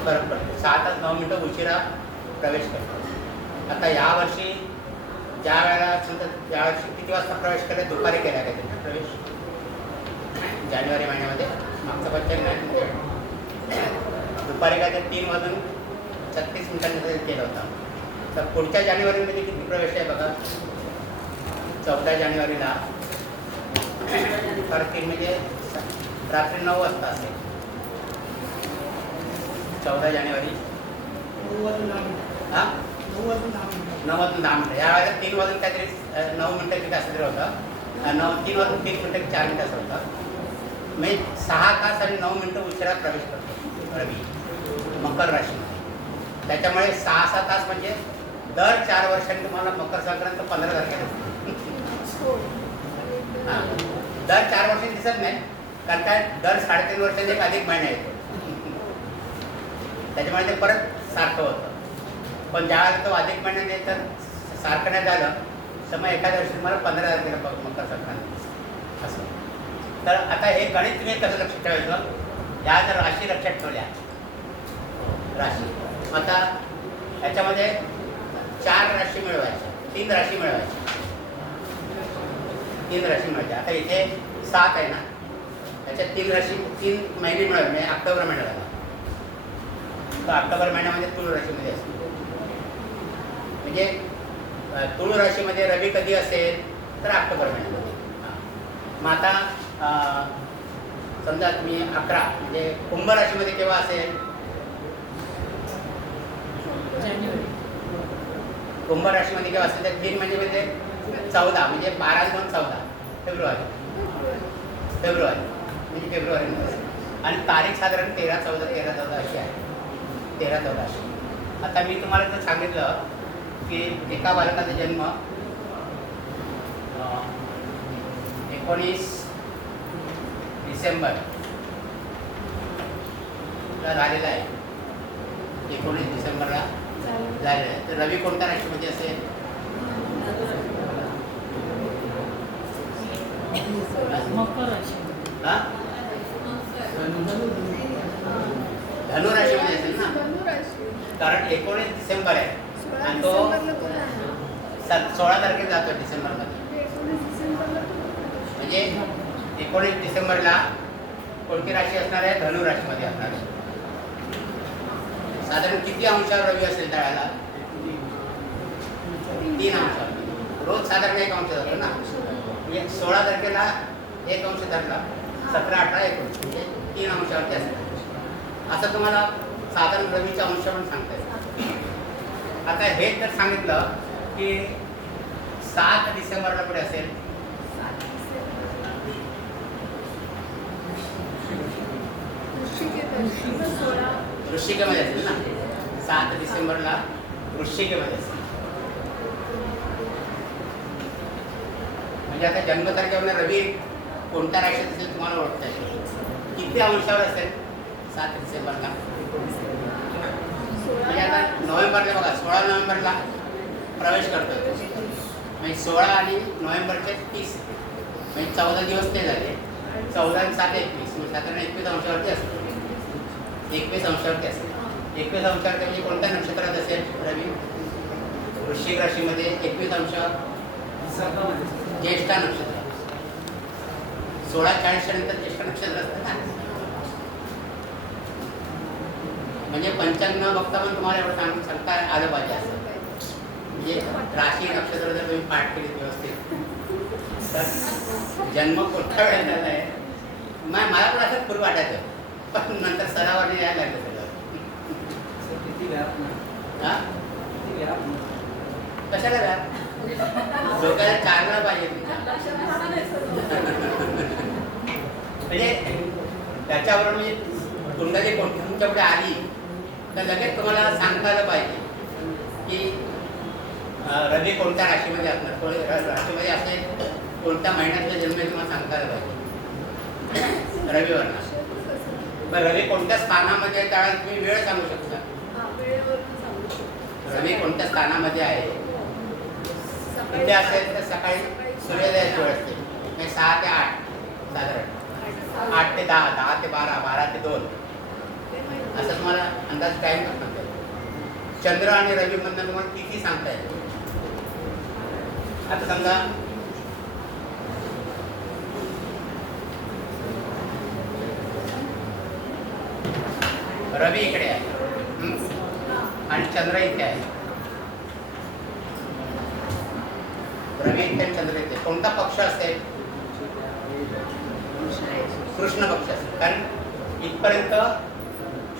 फरक पडतो. 6 तास 9 मिनिटं उशिरा प्रवेश करतो. आता यावर्षी ज्या वेळेला समजा यावर्षी किती वाजता प्रवेश केला? दुपारी केला का त्यांचा प्रवेश? जानेवारी महिन्यामध्ये मागचा पंचांग नाही दुपारी काय तर 3:36 केला होता. तर पुढच्या जानेवारीमध्ये किती प्रवेश आहे बघा. 14 जानेवारीला तर 3 म्हणजे रात्री 9 वाजता असेल. 14 जानेवारी हां 9 वाजून 10 मिनटं. यावेळेला 3 वाजून काहीतरी 9 मिनटं किती असं तरी होतं. 3 वाजून 30 मिनटं 4 मिनटं असं होतं. म्हणजे 6 तास आणि 9 मिनिटं उशिरा प्रवेश करतो रवी मकर राशीमध्ये. त्याच्यामुळे 6-6 तास म्हणजे दर 4 वर्षांनी तुम्हाला मकर संक्रांत 15 तारखेला दिसते. हो. हां, दर 4 वर्षांनी दिसत नाही, कारण काय दर 3.5 वर्षांनी एक अधिक महिना येतो, त्याच्यामुळे ते परत सारखं होतं. पण ज्यावेळेला तो अधिक महिन्याने तर सारखं नाही झालं तर मग एखाद्या वर्षी मला 15 तारखेला मकर संक्रांत दिसते असं. तर आता हे गणित तुम्ही कसं लक्षात ठेवायचं, ह्या जर राशी लक्षात ठेवल्या, राशी आता ह्याच्यामध्ये 4 राशी मिळवायच्या, 3 राशी मिळवायच्या, 3 राशी मिळायच्या. आता इथे 7 आहे ना, त्याच्यात 3 राशी 3 महिने मिळाले, म्हणजे ऑक्टोबर महिना झाला. तर ऑक्टोबर महिन्यामध्ये तुळ राशीमध्ये असते. म्हणजे तुळ राशीमध्ये रवी कधी असेल तर ऑक्टोबर महिन्यामध्ये. मग आता समजा तुम्ही 11 म्हणजे कुंभ राशीमध्ये केव्हा असेल, जानेवारी. कुंभ राशीमध्ये केव्हा असेल तर 3 महिन्यामध्ये 14 म्हणजे 12-2-14 फेब्रुवारी म्हणजे फेब्रुवारीमध्ये असेल. आणि तारीख साधारण 13-14 अशी आहे, 13-14 अशी. आता मी तुम्हाला जर सांगितलं की एका बालकाचा जन्म 19 डिसेंबरला झालेला आहे, 19 डिसेंबरला झालेला आहे, तर रवी कोणत्या राशीमध्ये असेल, मकर राशी. हां धनु राशीमध्ये असेल ना, धनुराशी. कारण 19 डिसेंबर आहे 16 आणि तो डिसेंबरला तो आहे. 16 तारखेला जातो डिसेंबरमध्ये. ते 19 डिसेंबरला तो म्हणजे 19 डिसेंबरला कोणती राशी असणार आहे, धनु राशीमध्ये असणार आहे. साधारण किती अंशावर रवी असेल त्यावेळेला, 3 अंशावर. रोज साधारण 1 अंश जातो ना, म्हणजे 16 तारखेला 1 अंश धरला, 17, 18, 19 म्हणजे 3 अंशावरती असणार. असं तुम्हाला साधारण रवीचे अंश पण सांगता येईल. आता हे जर सांगितलं की 7 डिसेंबरला पुढे असेल, वृश्चिकेमध्ये असेल ना, 7 डिसेंबरला वृश्चिकेमध्ये असेल. म्हणजे आता जन्मतारखेवर रवी कोणत्या राशीत असेल तुम्हाला ओळखता येईल. किती अंशावर असेल 7 डिसेंबरला, म्हणजे आता नोव्हेंबरला बघा 16 नोव्हेंबरला प्रवेश करतो, म्हणजे 16 आणि नोव्हेंबरचे 30 म्हणजे 14 दिवस ते झाले. 14 आणि 7 21 म्हणजे साधारण 21 अंशावरती असते, 21 अंशावरती असते. 21 अंशावरती म्हणजे कोणत्या नक्षत्रात असेल रवी, वृश्चिक राशीमध्ये 21 अंश ज्येष्ठा नक्षत्र. 16:40 नंतर ज्येष्ठ नक्षत्र असतं ना, म्हणजे पंचांग न बघता पण तुम्हाला एवढं सांगता आलं पाहिजे असं. म्हणजे राशी नक्षत्र जर तुम्ही पाठ केली व्यवस्थित तर जन्म कोणत्या वेळेला झाला आहे, मला पण असंच पूर्व वाटायचं, पण नंतर सरावाने यायला लागलं सगळं. किती व्याप नाही, हां किती व्याप नाही. कशाला व्याप, डोक्याला चालना पाहिजे तुमच्या. म्हणजे त्याच्यावर म्हणजे कुंडली कोणती तुमच्याकडे आली तर लगेच तुम्हाला सांगता आलं पाहिजे की रवी कोणत्या राशीमध्ये असणार, राशीमध्ये असेल कोणत्या महिन्यातला जन्म आहे तुम्हाला सांगता आलं पाहिजे रविवारला. मग रवी कोणत्या स्थानामध्ये आहे त्यावेळेला तुम्ही वेळ सांगू शकता. रवी कोणत्या स्थानामध्ये आहे तिथे असेल तर सकाळी सूर्योदयाची वेळ असते, म्हणजे 6 ते 8 साधारण, 8 ते 10, 10 ते 12, 12 ते 2 असं तुम्हाला अंदाज टाईम सांगता येईल. चंद्र आणि रवीमधनं तुम्हाला किती सांगता येईल. आता समजा रवी इकडे आहे आणि चंद्र इथे आहे, रवी इथे आणि चंद्र इथे, कोणता पक्ष असेल, कृष्ण पक्ष असेल, कारण इथपर्यंत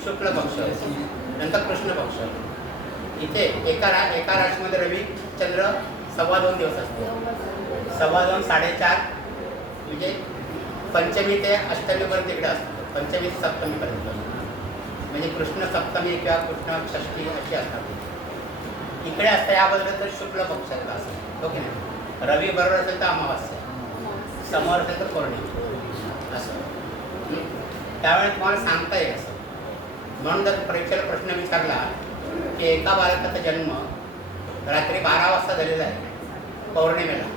शुक्ल पक्ष नंतर कृष्ण पक्ष. इथे एका राशीमध्ये रवी चंद्र 2.25 दिवस असतो, 2.25 4.5 म्हणजे पंचमी ते अष्टमीपर्यंत इकडे असतो, पंचमी ते सप्तमीपर्यंत. म्हणजे कृष्ण सप्तमी किंवा कृष्ण षष्ठी अशी असतात. इकडे असतं याबद्दल तर शुक्ल पक्षातला असतं, हो की नाही. रवी बरोबर असेल तर अमावास्या, समोर असेल तर पौर्णिमा असं. त्यावेळेस तुम्हाला सांगता येईल असं. म्हणून जर परीक्षेला प्रश्न विचारला की एका बालकाचा जन्म रात्री 12 वाजता झालेला आहे पौर्णिमेला,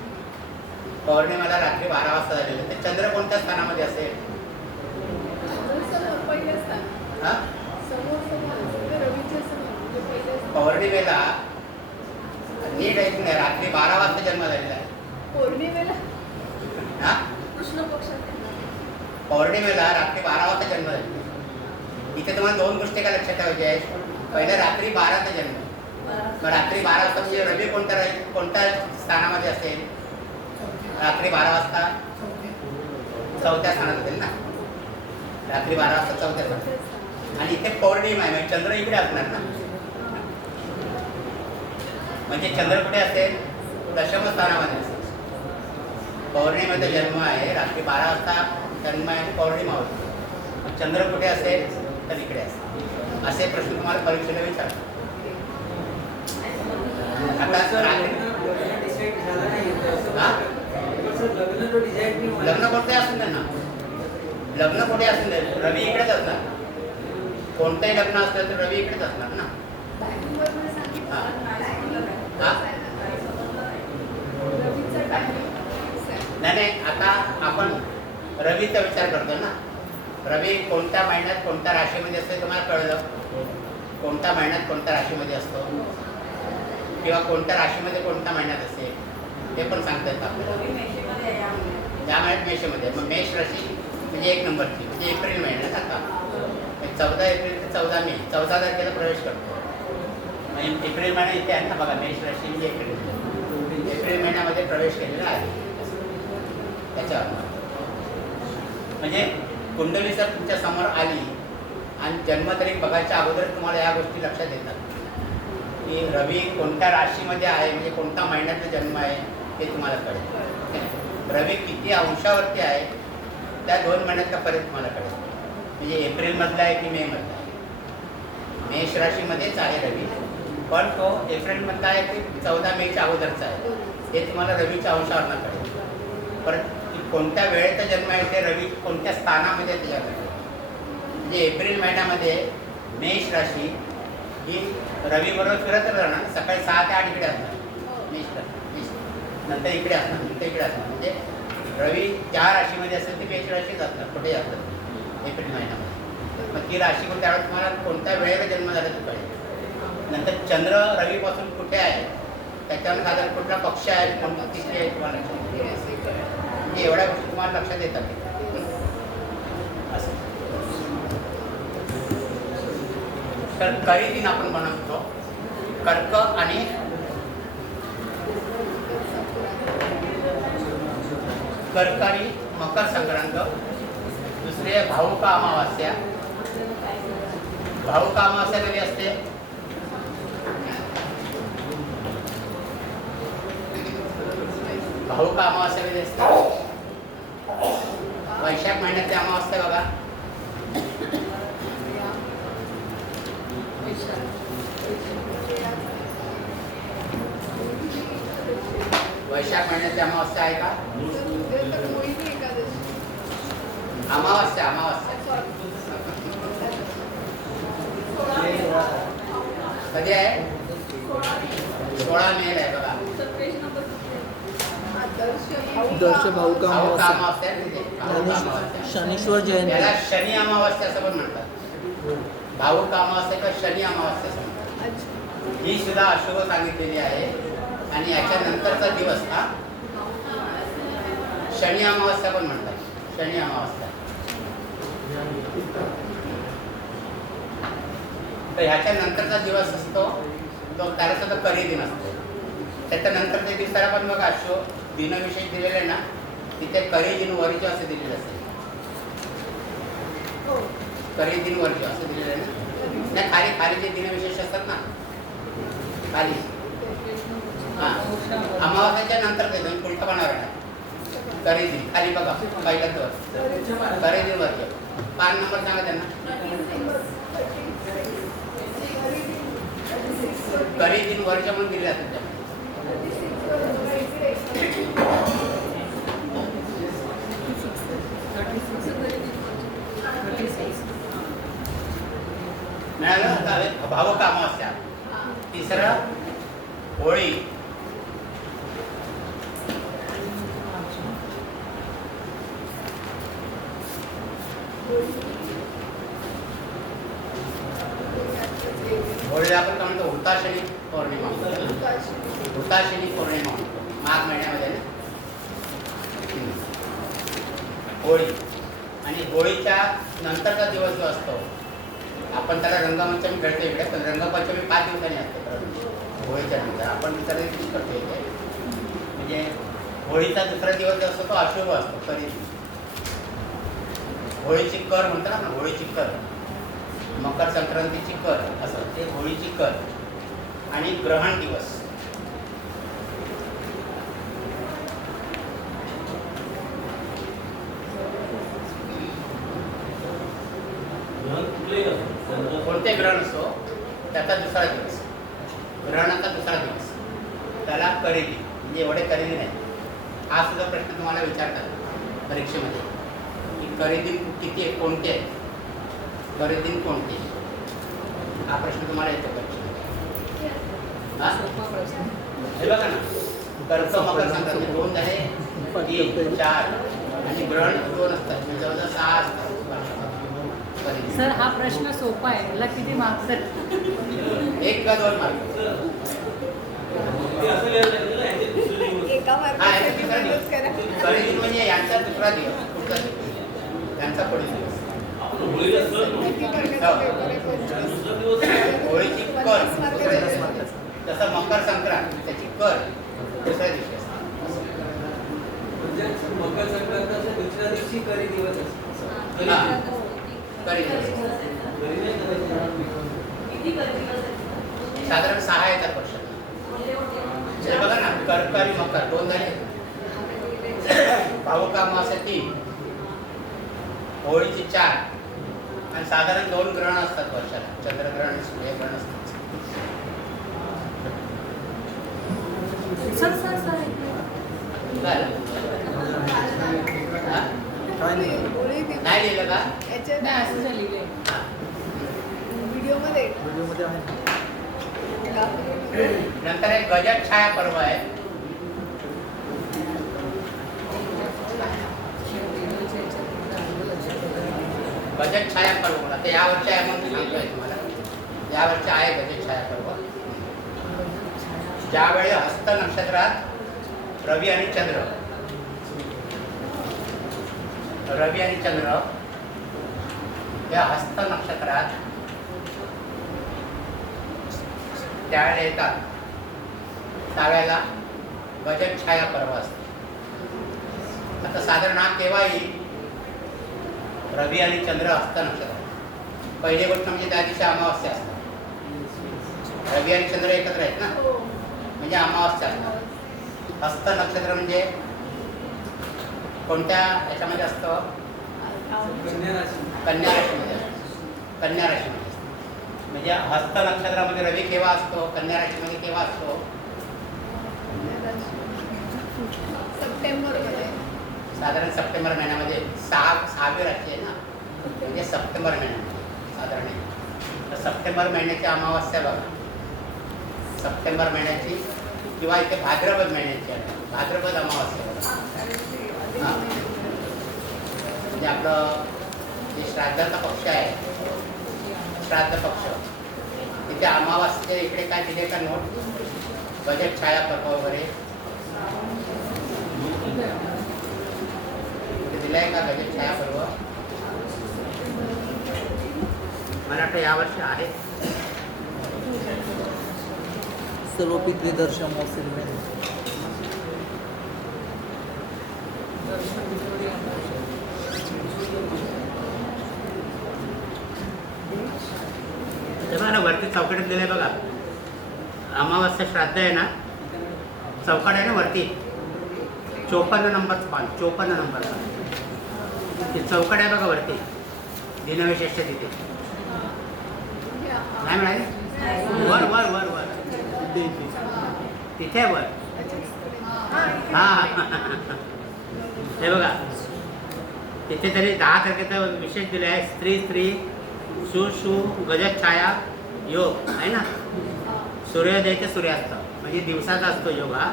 पौर्णिमेला रात्री 12 वाजता झालेलं आहे, तर चंद्र कोणत्या स्थानामध्ये असेल? समोर पहिलं स्थान. हां, समोर रवीच्या समोर म्हणजे पहिलं स्थान. पौर्णिमेला नीट ऐकून घ्या, रात्री 12 वाजता जन्म झालेला आहे. पौर्णिमेला हां, कृष्ण पक्षात पौर्णिमेला रात्री 12 वाजता जन्म झालेला आहे. इथे तुम्हाला 2 गोष्टी काय लक्षात ठेवायच्या आहेत. पहिलं रात्री 12चा जन्म, मग रात्री 12 वाजता म्हणजे रवी कोणत्या स्थानामध्ये असेल? रात्री 12 वाजता चौथ्या स्थानात असेल ना, रात्री 12 वाजता चौथ्या स्थानात. आणि इथे पौर्णिमा आहे म्हणजे चंद्र इकडे असणार ना. म्हणजे चंद्र कुठे असेल? दशम स्थानामध्ये असेल. पौर्णिमेचा जन्म आहे, रात्री 12 वाजता जन्म आहे, पौर्णिमा होती. चंद्र कुठे असेल? तर इकडे असेल. असे प्रश्न तुम्हाला परीक्षेला विचारतात. आता डिसाईड झाला नाही लग्न कोणते असून दे ना, लग्न कुठे असून दे, रवी इकडेच असणार. कोणतंही लग्न असलं तर रवी इकडेच असणार ना. नाही, आता आपण रवीचा विचार करतो ना. रवी कोणत्या महिन्यात कोणत्या राशीमध्ये असते तुम्हाला कळलं. कोणत्या महिन्यात कोणत्या राशीमध्ये असतो किंवा कोणत्या राशीमध्ये कोणत्या महिन्यात असते ते पण सांगता येतं आपल्याला. त्या महिन्यात मेषमध्ये, मग मेष राशी म्हणजे 1 नंबरची, म्हणजे एप्रिल महिन्यात. आता 14 एप्रिल ते 14 मे, 14 तारखेला प्रवेश करतो. म्हणजे एप्रिल महिना इथे आहे ना बघा, मेष राशी म्हणजे एप्रिल महिन्यामध्ये प्रवेश केलेला आहे. त्याच्यावर म्हणजे कुंडली जर तुमच्या समोर आली आणि जन्मतारीख बघायच्या अगोदर तुम्हाला या गोष्टी लक्षात येतात की रवी कोणत्या राशीमध्ये आहे, म्हणजे कोणत्या महिन्याचा जन्म आहे ते तुम्हाला कळेल. रवी किती अंशावरती आहे त्या 2 महिन्याचा फरक तुम्हाला कळेल. म्हणजे एप्रिलमधला आहे की मेमधला आहे. मेष राशीमध्येच आहे रवी, पण तो एप्रिलमधला आहे की 14 मेच्या अगोदरचा आहे हे तुम्हाला रवीच्या अंशावरनं कळेल. परत कोणत्या वेळेचा जन्म आहे ते रवी कोणत्या स्थानामध्ये त्याच्याकडे. म्हणजे एप्रिल महिन्यामध्ये मेष राशी ही रवीबरोबर फिरत राहणार. सकाळी 6 ते 8 इकडे असणार मेष, नंतर इकडे असणार, नंतर इकडे असणार. म्हणजे रवी ज्या राशीमध्ये असेल ते मेष राशीच असणार, कुठेही असतात एप्रिल महिन्यामध्ये. मग ती राशी कोणत्या वेळेस तुम्हाला कोणत्या वेळेला जन्म झाला ते कळेल. नंतर चंद्र रवीपासून कुठे आहे त्याच्यावर साधारण कुठला पक्ष आहे, कोणती तिसरी आहे तुम्हाला म्हणजे एवढ्या गोष्टी तुम्हाला लक्षात येतात. असं तर काही दिन आपण बनवतो कर्क आणि कर्क आणि मकर संक्रांत. दुसरी आहे भाऊका अमावास्या. भाऊका अमावास्या कधी असते? भाऊका अमावास्या कधी असते? वैशाख महिन्यातली अमावास्या बघा. वैशाख महिन्यातली अमावास्या आहे का? मोहिनी एकादशी. अमावास्या कधी आहे? 16 मेला आहे बघा. दर्श भाऊका भाऊका अमावास्या, अमावास्या आहे तिथे. भाऊका अमावास्या. शनीश्वर जयंती, याला शनी अमावास्या असं पण म्हणतात. भाऊका अमावास्या किंवा शनी अमावास्या असं म्हणतात. ही सुद्धा अशुभ सांगितलेली आहे. आणि याच्या नंतरचा दिवस हा शनी अमावास्या पण म्हणतात. शनी अमावास्या. तर ह्याच्या नंतरचा दिवस असतो तो त्याला सुद्धा करी दिन असतो. त्याच्यानंतरच्या दिवसाला पण बघा दिनविशेष दिलेले ना, तिथे करी दिन वर्ज असे दिलेले असेल. करी दिन वर्ज असं दिलेलं आहे ना. नाही, खाली खाली जे दिनविशेष असतात ना खाली, हां, अमावास्याच्या नंतर ते दोन उलटं बनावर आहे. करेदी खाली बघा पहिला दिवस करेदी वर्ष पान नंबर सांगा त्यांना करेदी वर्ष म्हणून दिले जातात मिळालं भावक अमावस्या तिसरं होळी होळीला आपण काय म्हणतो हुताशनी पौर्णिमा हुताशनी पौर्णिमा माघ महिन्यामध्ये ना होळी आणि होळीच्या नंतरचा दिवस जो असतो आपण त्याला रंगपंचमी खेळतो इकडे पण रंगपंचमी 5 दिवसांनी असते होळीच्या नंतर आपण दुसऱ्या दिवशी करतो इथे म्हणजे होळीचा दुसरा दिवस जो असतो तो अशुभ असतो तरी होळीची कर म्हणतो ना आपण होळीची कर मकर संक्रांतीची कर असं ते होळीची कर आणि ग्रहण दिवस कोणते ग्रहण असो त्याचा दुसरा दिवस ग्रहणाचा दुसरा दिवस त्याला खरेदी म्हणजे एवढे खरेदी नाही हा सुद्धा प्रश्न तुम्हाला विचारतात परीक्षेमध्ये की खरेदी किती आहे कोणते आहे खरेदी कोणते हा प्रश्न तुम्हाला येतो परीक्षेमध्ये हे बघा ना कर्क मकर संक्रांती 2 झाले 3 4 आणि ग्रहण 2 असतात म्हणजे जवळजवळ 6 असतात सर हा प्रश्न सोपा आहे याला किती मार्क्स आहेत 1 का 2 मार्क एका मार्गावर करा खरेदी म्हणजे यांचा दुसरा दिवस पुढचा दिवस यांचा पुढील दिवस होळीची कर तसं मकर संक्रांत त्याची कर दुसऱ्या दिवशी असते म्हणजे मकर संक्रांतीच्या दुसऱ्या दिवशी करी दिवस असतो हां करी साधारण 6 येतात वर्षात बघा ना कर्क आणि मकर 2 झाले भावक अमावस्या 3 होळीची 4 आणि साधारण 2 ग्रहण असतात वर्षाला चंद्रग्रहण आणि सूर्यग्रहण असतात सर सर सर नाही लिहिलं का याच्यात नाही असं झालेलं आहे व्हिडिओमध्ये व्हिडिओमध्ये आहे नंतर एक गजट छाया पर्व आहे गजट छाया पर्व मला ते यावरचे आहे म्हणून सांगतोय तुम्हाला यावरचे आहे गजट छाया पर्व ज्यावेळी हस्त नक्षत्रात रवी आणि चंद्र या हस्त नक्षत्रात त्यावेळेला येतात त्यावेळेला गजट छाया पर्व असते आता साधारण हा केव्हा येईल रवी आणि चंद्र हस्त नक्षत्रात पहिली गोष्ट म्हणजे त्या दिवशी अमावस्या असतात रवी आणि चंद्र एकत्र आहेत ना म्हणजे अमावस्या असतात हस्त नक्षत्र म्हणजे कोणत्या याच्यामध्ये असतं कन्या राशी कन्या राशीमध्ये कन्या राशीमध्ये म्हणजे हस्त नक्षत्रामध्ये रवी केव्हा असतो कन्या राशीमध्ये केव्हा असतो सप्टेंबरमध्ये साधारण सप्टेंबर महिन्यामध्ये 6वी राशी आहे ना म्हणजे सप्टेंबर महिन्यामध्ये साधारण तर सप्टेंबर महिन्याची अमावस्या बघा सप्टेंबर महिन्याची किंवा इथे भाद्रपद महिन्याची आहे भाद्रपद अमावस्या बघा हां म्हणजे आपलं जे श्राद्धाचा पक्ष आहे श्राद्ध पक्ष तिथे अमावास्येच्या इकडे काय दिले का नोट बजेट छाया पर्व वगैरे दिलं आहे का बजेट छाया पर्व मला वाटतं यावर्षी आहे सर्व पितृदर्शन मोसम तेव्हा ना वरती चौकटीत दिले बघा अमावस्या श्राद्ध आहे ना चौकट आहे ना वरती 54 नंबर पान, 54 नंबर पान. ते चौकट आहे बघा वरती, दिनविशेष तिथे नाही मिळाले. वर वर वर वर तिथे वर. हां हे बघा तिथे तरी 10 तारखेचं विशेष दिलं आहे. स्त्री स्त्री शु शु गजत छाया योग आहे ना. सूर्योदय ते सूर्यास्त म्हणजे दिवसाचा असतो योग हा.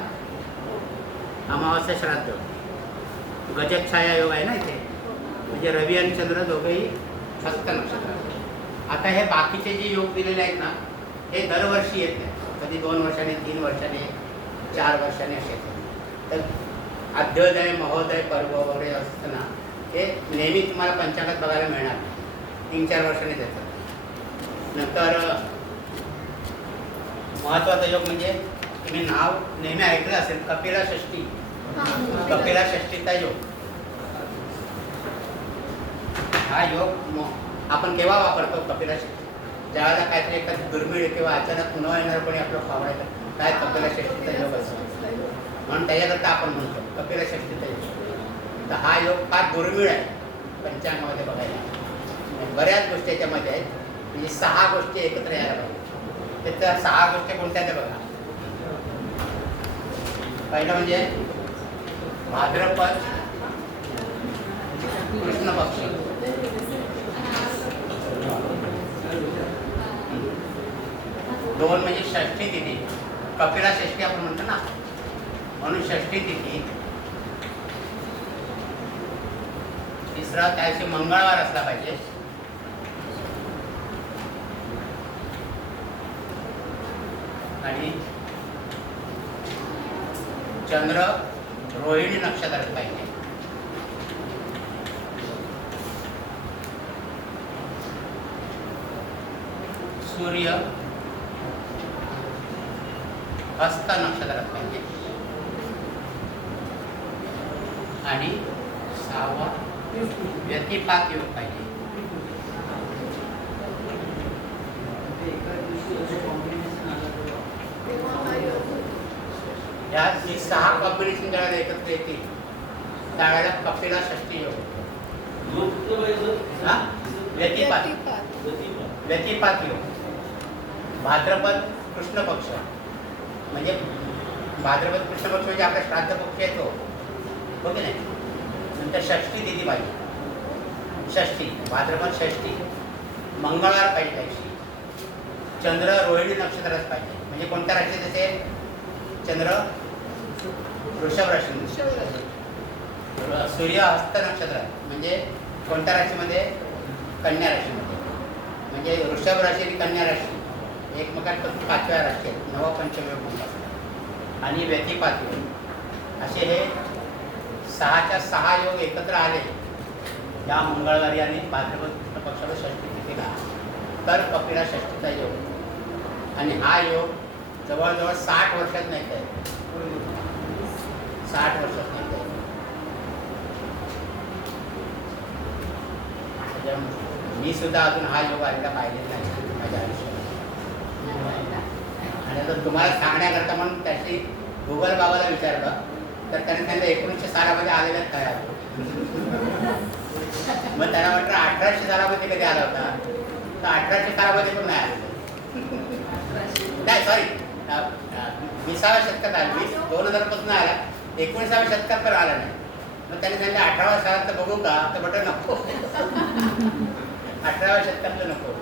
अमावस्या श्राद्ध गजत छाया योग आहे ना इथे. म्हणजे रवी आणि चंद्र दोघेही हस्त नक्षत्र. आता हे बाकीचे जे योग दिलेले आहेत ना हे दरवर्षी येत नाही. कधी 2 वर्षाने, 3 वर्षाने, 4 वर्षाने असे येते. तर अध्योदय महोदय पर्व वगैरे असतं ना हे नेहमी तुम्हाला पंचांगात बघायला मिळणार नाही. 3-4 वर्षांनीच येतं. नंतर महत्त्वाचा योग म्हणजे तुम्ही नाव नेहमी ऐकलं असेल कपिला षष्ठी. कपिला षष्ठीचा योग हा योग आपण केव्हा वापरतो कपिला षष्ठी? ज्यावेळेला काहीतरी एखादी दुर्मिळ किंवा अचानक न येणार कोणी आपलं फावडायचं काय कपिला षष्ठीचा योग असतो म्हणून त्याच्याकरता आपण म्हणतो कपिला षष्ठीचा योग. तर हा योग फार दुर्मिळ आहे पंचांगामध्ये बघायला. बऱ्याच गोष्टी याच्यामध्ये आहेत. म्हणजे 6 गोष्टी एकत्र यायला पाहिजे. तर त्या 6 गोष्टी कोणत्या त्या बघा. पहिलं म्हणजे भाद्रपद कृष्ण पक्ष. दोन म्हणजे षष्ठी तिथी. कपिला षष्ठी आपण म्हणतो ना म्हणून षष्ठी तिथी. तिसरा त्या दिवशी मंगळवार असला पाहिजे. आणि चंद्र रोहिणी नक्षत्रात पाहिजे. सूर्य हस्त नक्षत्रात पाहिजे. आणि 6वा व्यतिपात योग पाहिजे. या 6 कॉम्बिनेशन ज्यावेळेला एकत्र येतील त्यावेळेला कपिला षष्ठी योग. व्यतिपात व्यतिपात योग. भाद्रपद कृष्ण पक्ष म्हणजे भाद्रपद कृष्ण पक्ष म्हणजे आपला श्राद्ध पक्ष येतो हो की नाही. नंतर षष्ठी तिथी पाहिजे. षष्ठी भाद्रपद षष्ठी मंगळवार पाहिजे. त्याची चंद्र रोहिणी नक्षत्रात पाहिजे. म्हणजे कोणत्या राशीत असेल? चंद्र वृषभ राशी. सूर्य हस्त नक्षत्रात म्हणजे कोणत्या राशीमध्ये? कन्या राशीमध्ये. म्हणजे वृषभ राशी आणि कन्या राशी एकमेकांत 5व्या राशी आहेत. 9वा पंचमयोग म्हणतात. आणि व्यतिपात योग असे हे 6च्या 6 योग एकत्र आले या मंगळवारी आणि भाद्रपद पक्षाला षष्ठी तिथीला तर कपिला षष्ठीचा योग. आणि हा योग जवळजवळ 60 वर्षात नाही आहे. 60 वर्षात नाही आहे. मी सुद्धा अजून हा योग आलेला पाहिलेला नाही माझ्या आयुष्यात. आणि जर तुम्हाला सांगण्याकरता म्हणून त्याची गुगल बाबाला विचारलं तर त्याने त्यांना 1900 सालामध्ये आलेल्या काय मग त्याला म्हटलं 1800 सालामध्ये कधी आला होता तर 1800 सालामध्ये पण नाही आलेलं. नाही सॉरी 20व्या शतकात आला. 2000 पासून आला. 19व्या शतकात पण आला नाही. मग त्याने सांगितलं 18व्या सालात तर बघू का तर म्हटलं नको 18व्या शतकातलं नको.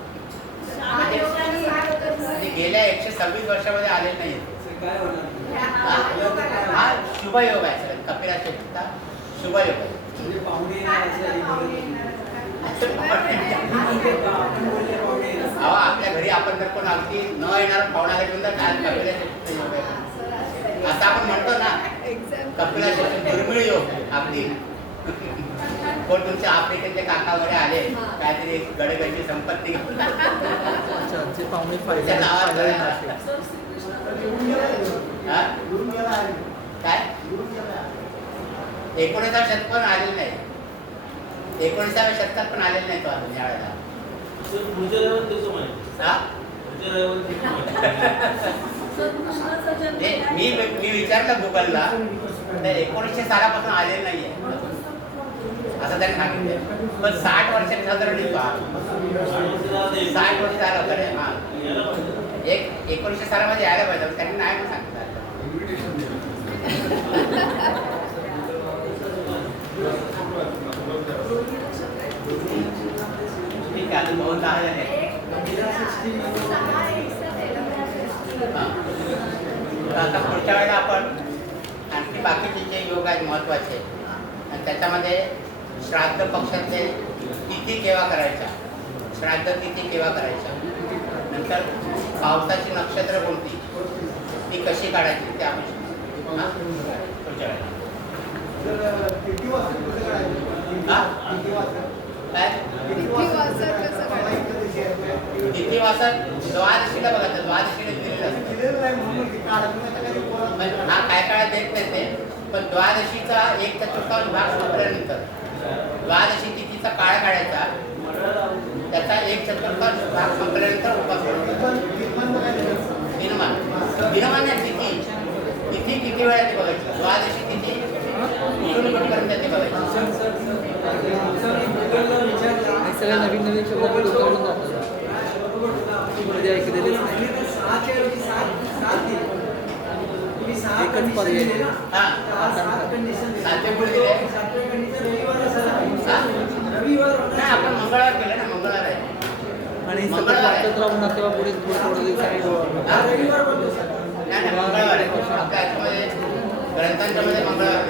म्हणजे गेल्या 126 वर्षामध्ये आलेलं नाही. हा शुभयोग आहे सर. कपिला षष्ठीचा शुभयोग आहे. आपल्या घरी आपण जर कोण अगदी न येणार पाहुण्याला घेऊन तर काय कपिला षष्ठीचा योग आहे असं आपण म्हणतो ना. कपिला षष्ठी दुर्मिळ योग अगदी. कोण तुमच्या आफ्रिकेतले काका वगैरे आले काहीतरी गडगंजी संपत्ती जे पाहुणे त्या नावात काय 19व्या शतकात पण आलेलं नाही. 19व्या शतकात पण आलेलं नाही तो अजून या वेळेला. मी विचारलं गुगलला ते 1900 सालापासून आलेलं नाहीये असं त्यांनी सांगितलं. पण 60 वर्षांनी साधारण लिहितो 60 वर्ष झालं वगैरे. हां, एक 1900 सालामध्ये यायला पाहिजे, पण त्यांनी नाही पण सांगितलं. ठीक आहे, अजून 2-10 झाले. हां. तर आता पुढच्या वेळेला आपण आणखी बाकीचे जे योग आहेत महत्त्वाचे, आणि त्याच्यामध्ये श्राद्ध पक्षातले तिथी केव्हा करायच्या, श्राद्ध तिथी केव्हा करायच्या, नंतर पावसाची नक्षत्र कोणती, ती कशी काढायची ते आपण शिकू. हां, पुढच्या वेळेला. हां, काय तिथी वाचत कसं काढायचं? तिथी वाचत द्वादशीला बघायचं, द्वादशीला दिलेलं असतं. पण हा काय काळात देत नाही ते, पण द्वादशीचा 1/4 भाग संपल्यानंतर द्वादशी तिथीचा काळ काढायचा, त्याचा 1/4 भाग संपल्यानंतर उपास करायचा. दिनमान दिनमान आहे तिथी, तिथी किती वेळा ते बघायची, द्वादशी तिथी इथून कुठपर्यंत ते बघायची. हे सगळे नवीन नवीन शब्द पण उतरवून जातात. मध्ये ऐकलेलेच नाही. एकच पर्याय. हां, सातवे पुढे दिले. नाही, आपण मंगळवार केलं ना, मंगळवार आहे. आणि सतत वाचत राहून ना तेव्हा पुढे थोडं दिवसांनी नाही, मंगळवार आहे. आपल्या याच्यामध्ये ग्रंथांच्या मध्ये मंगळवार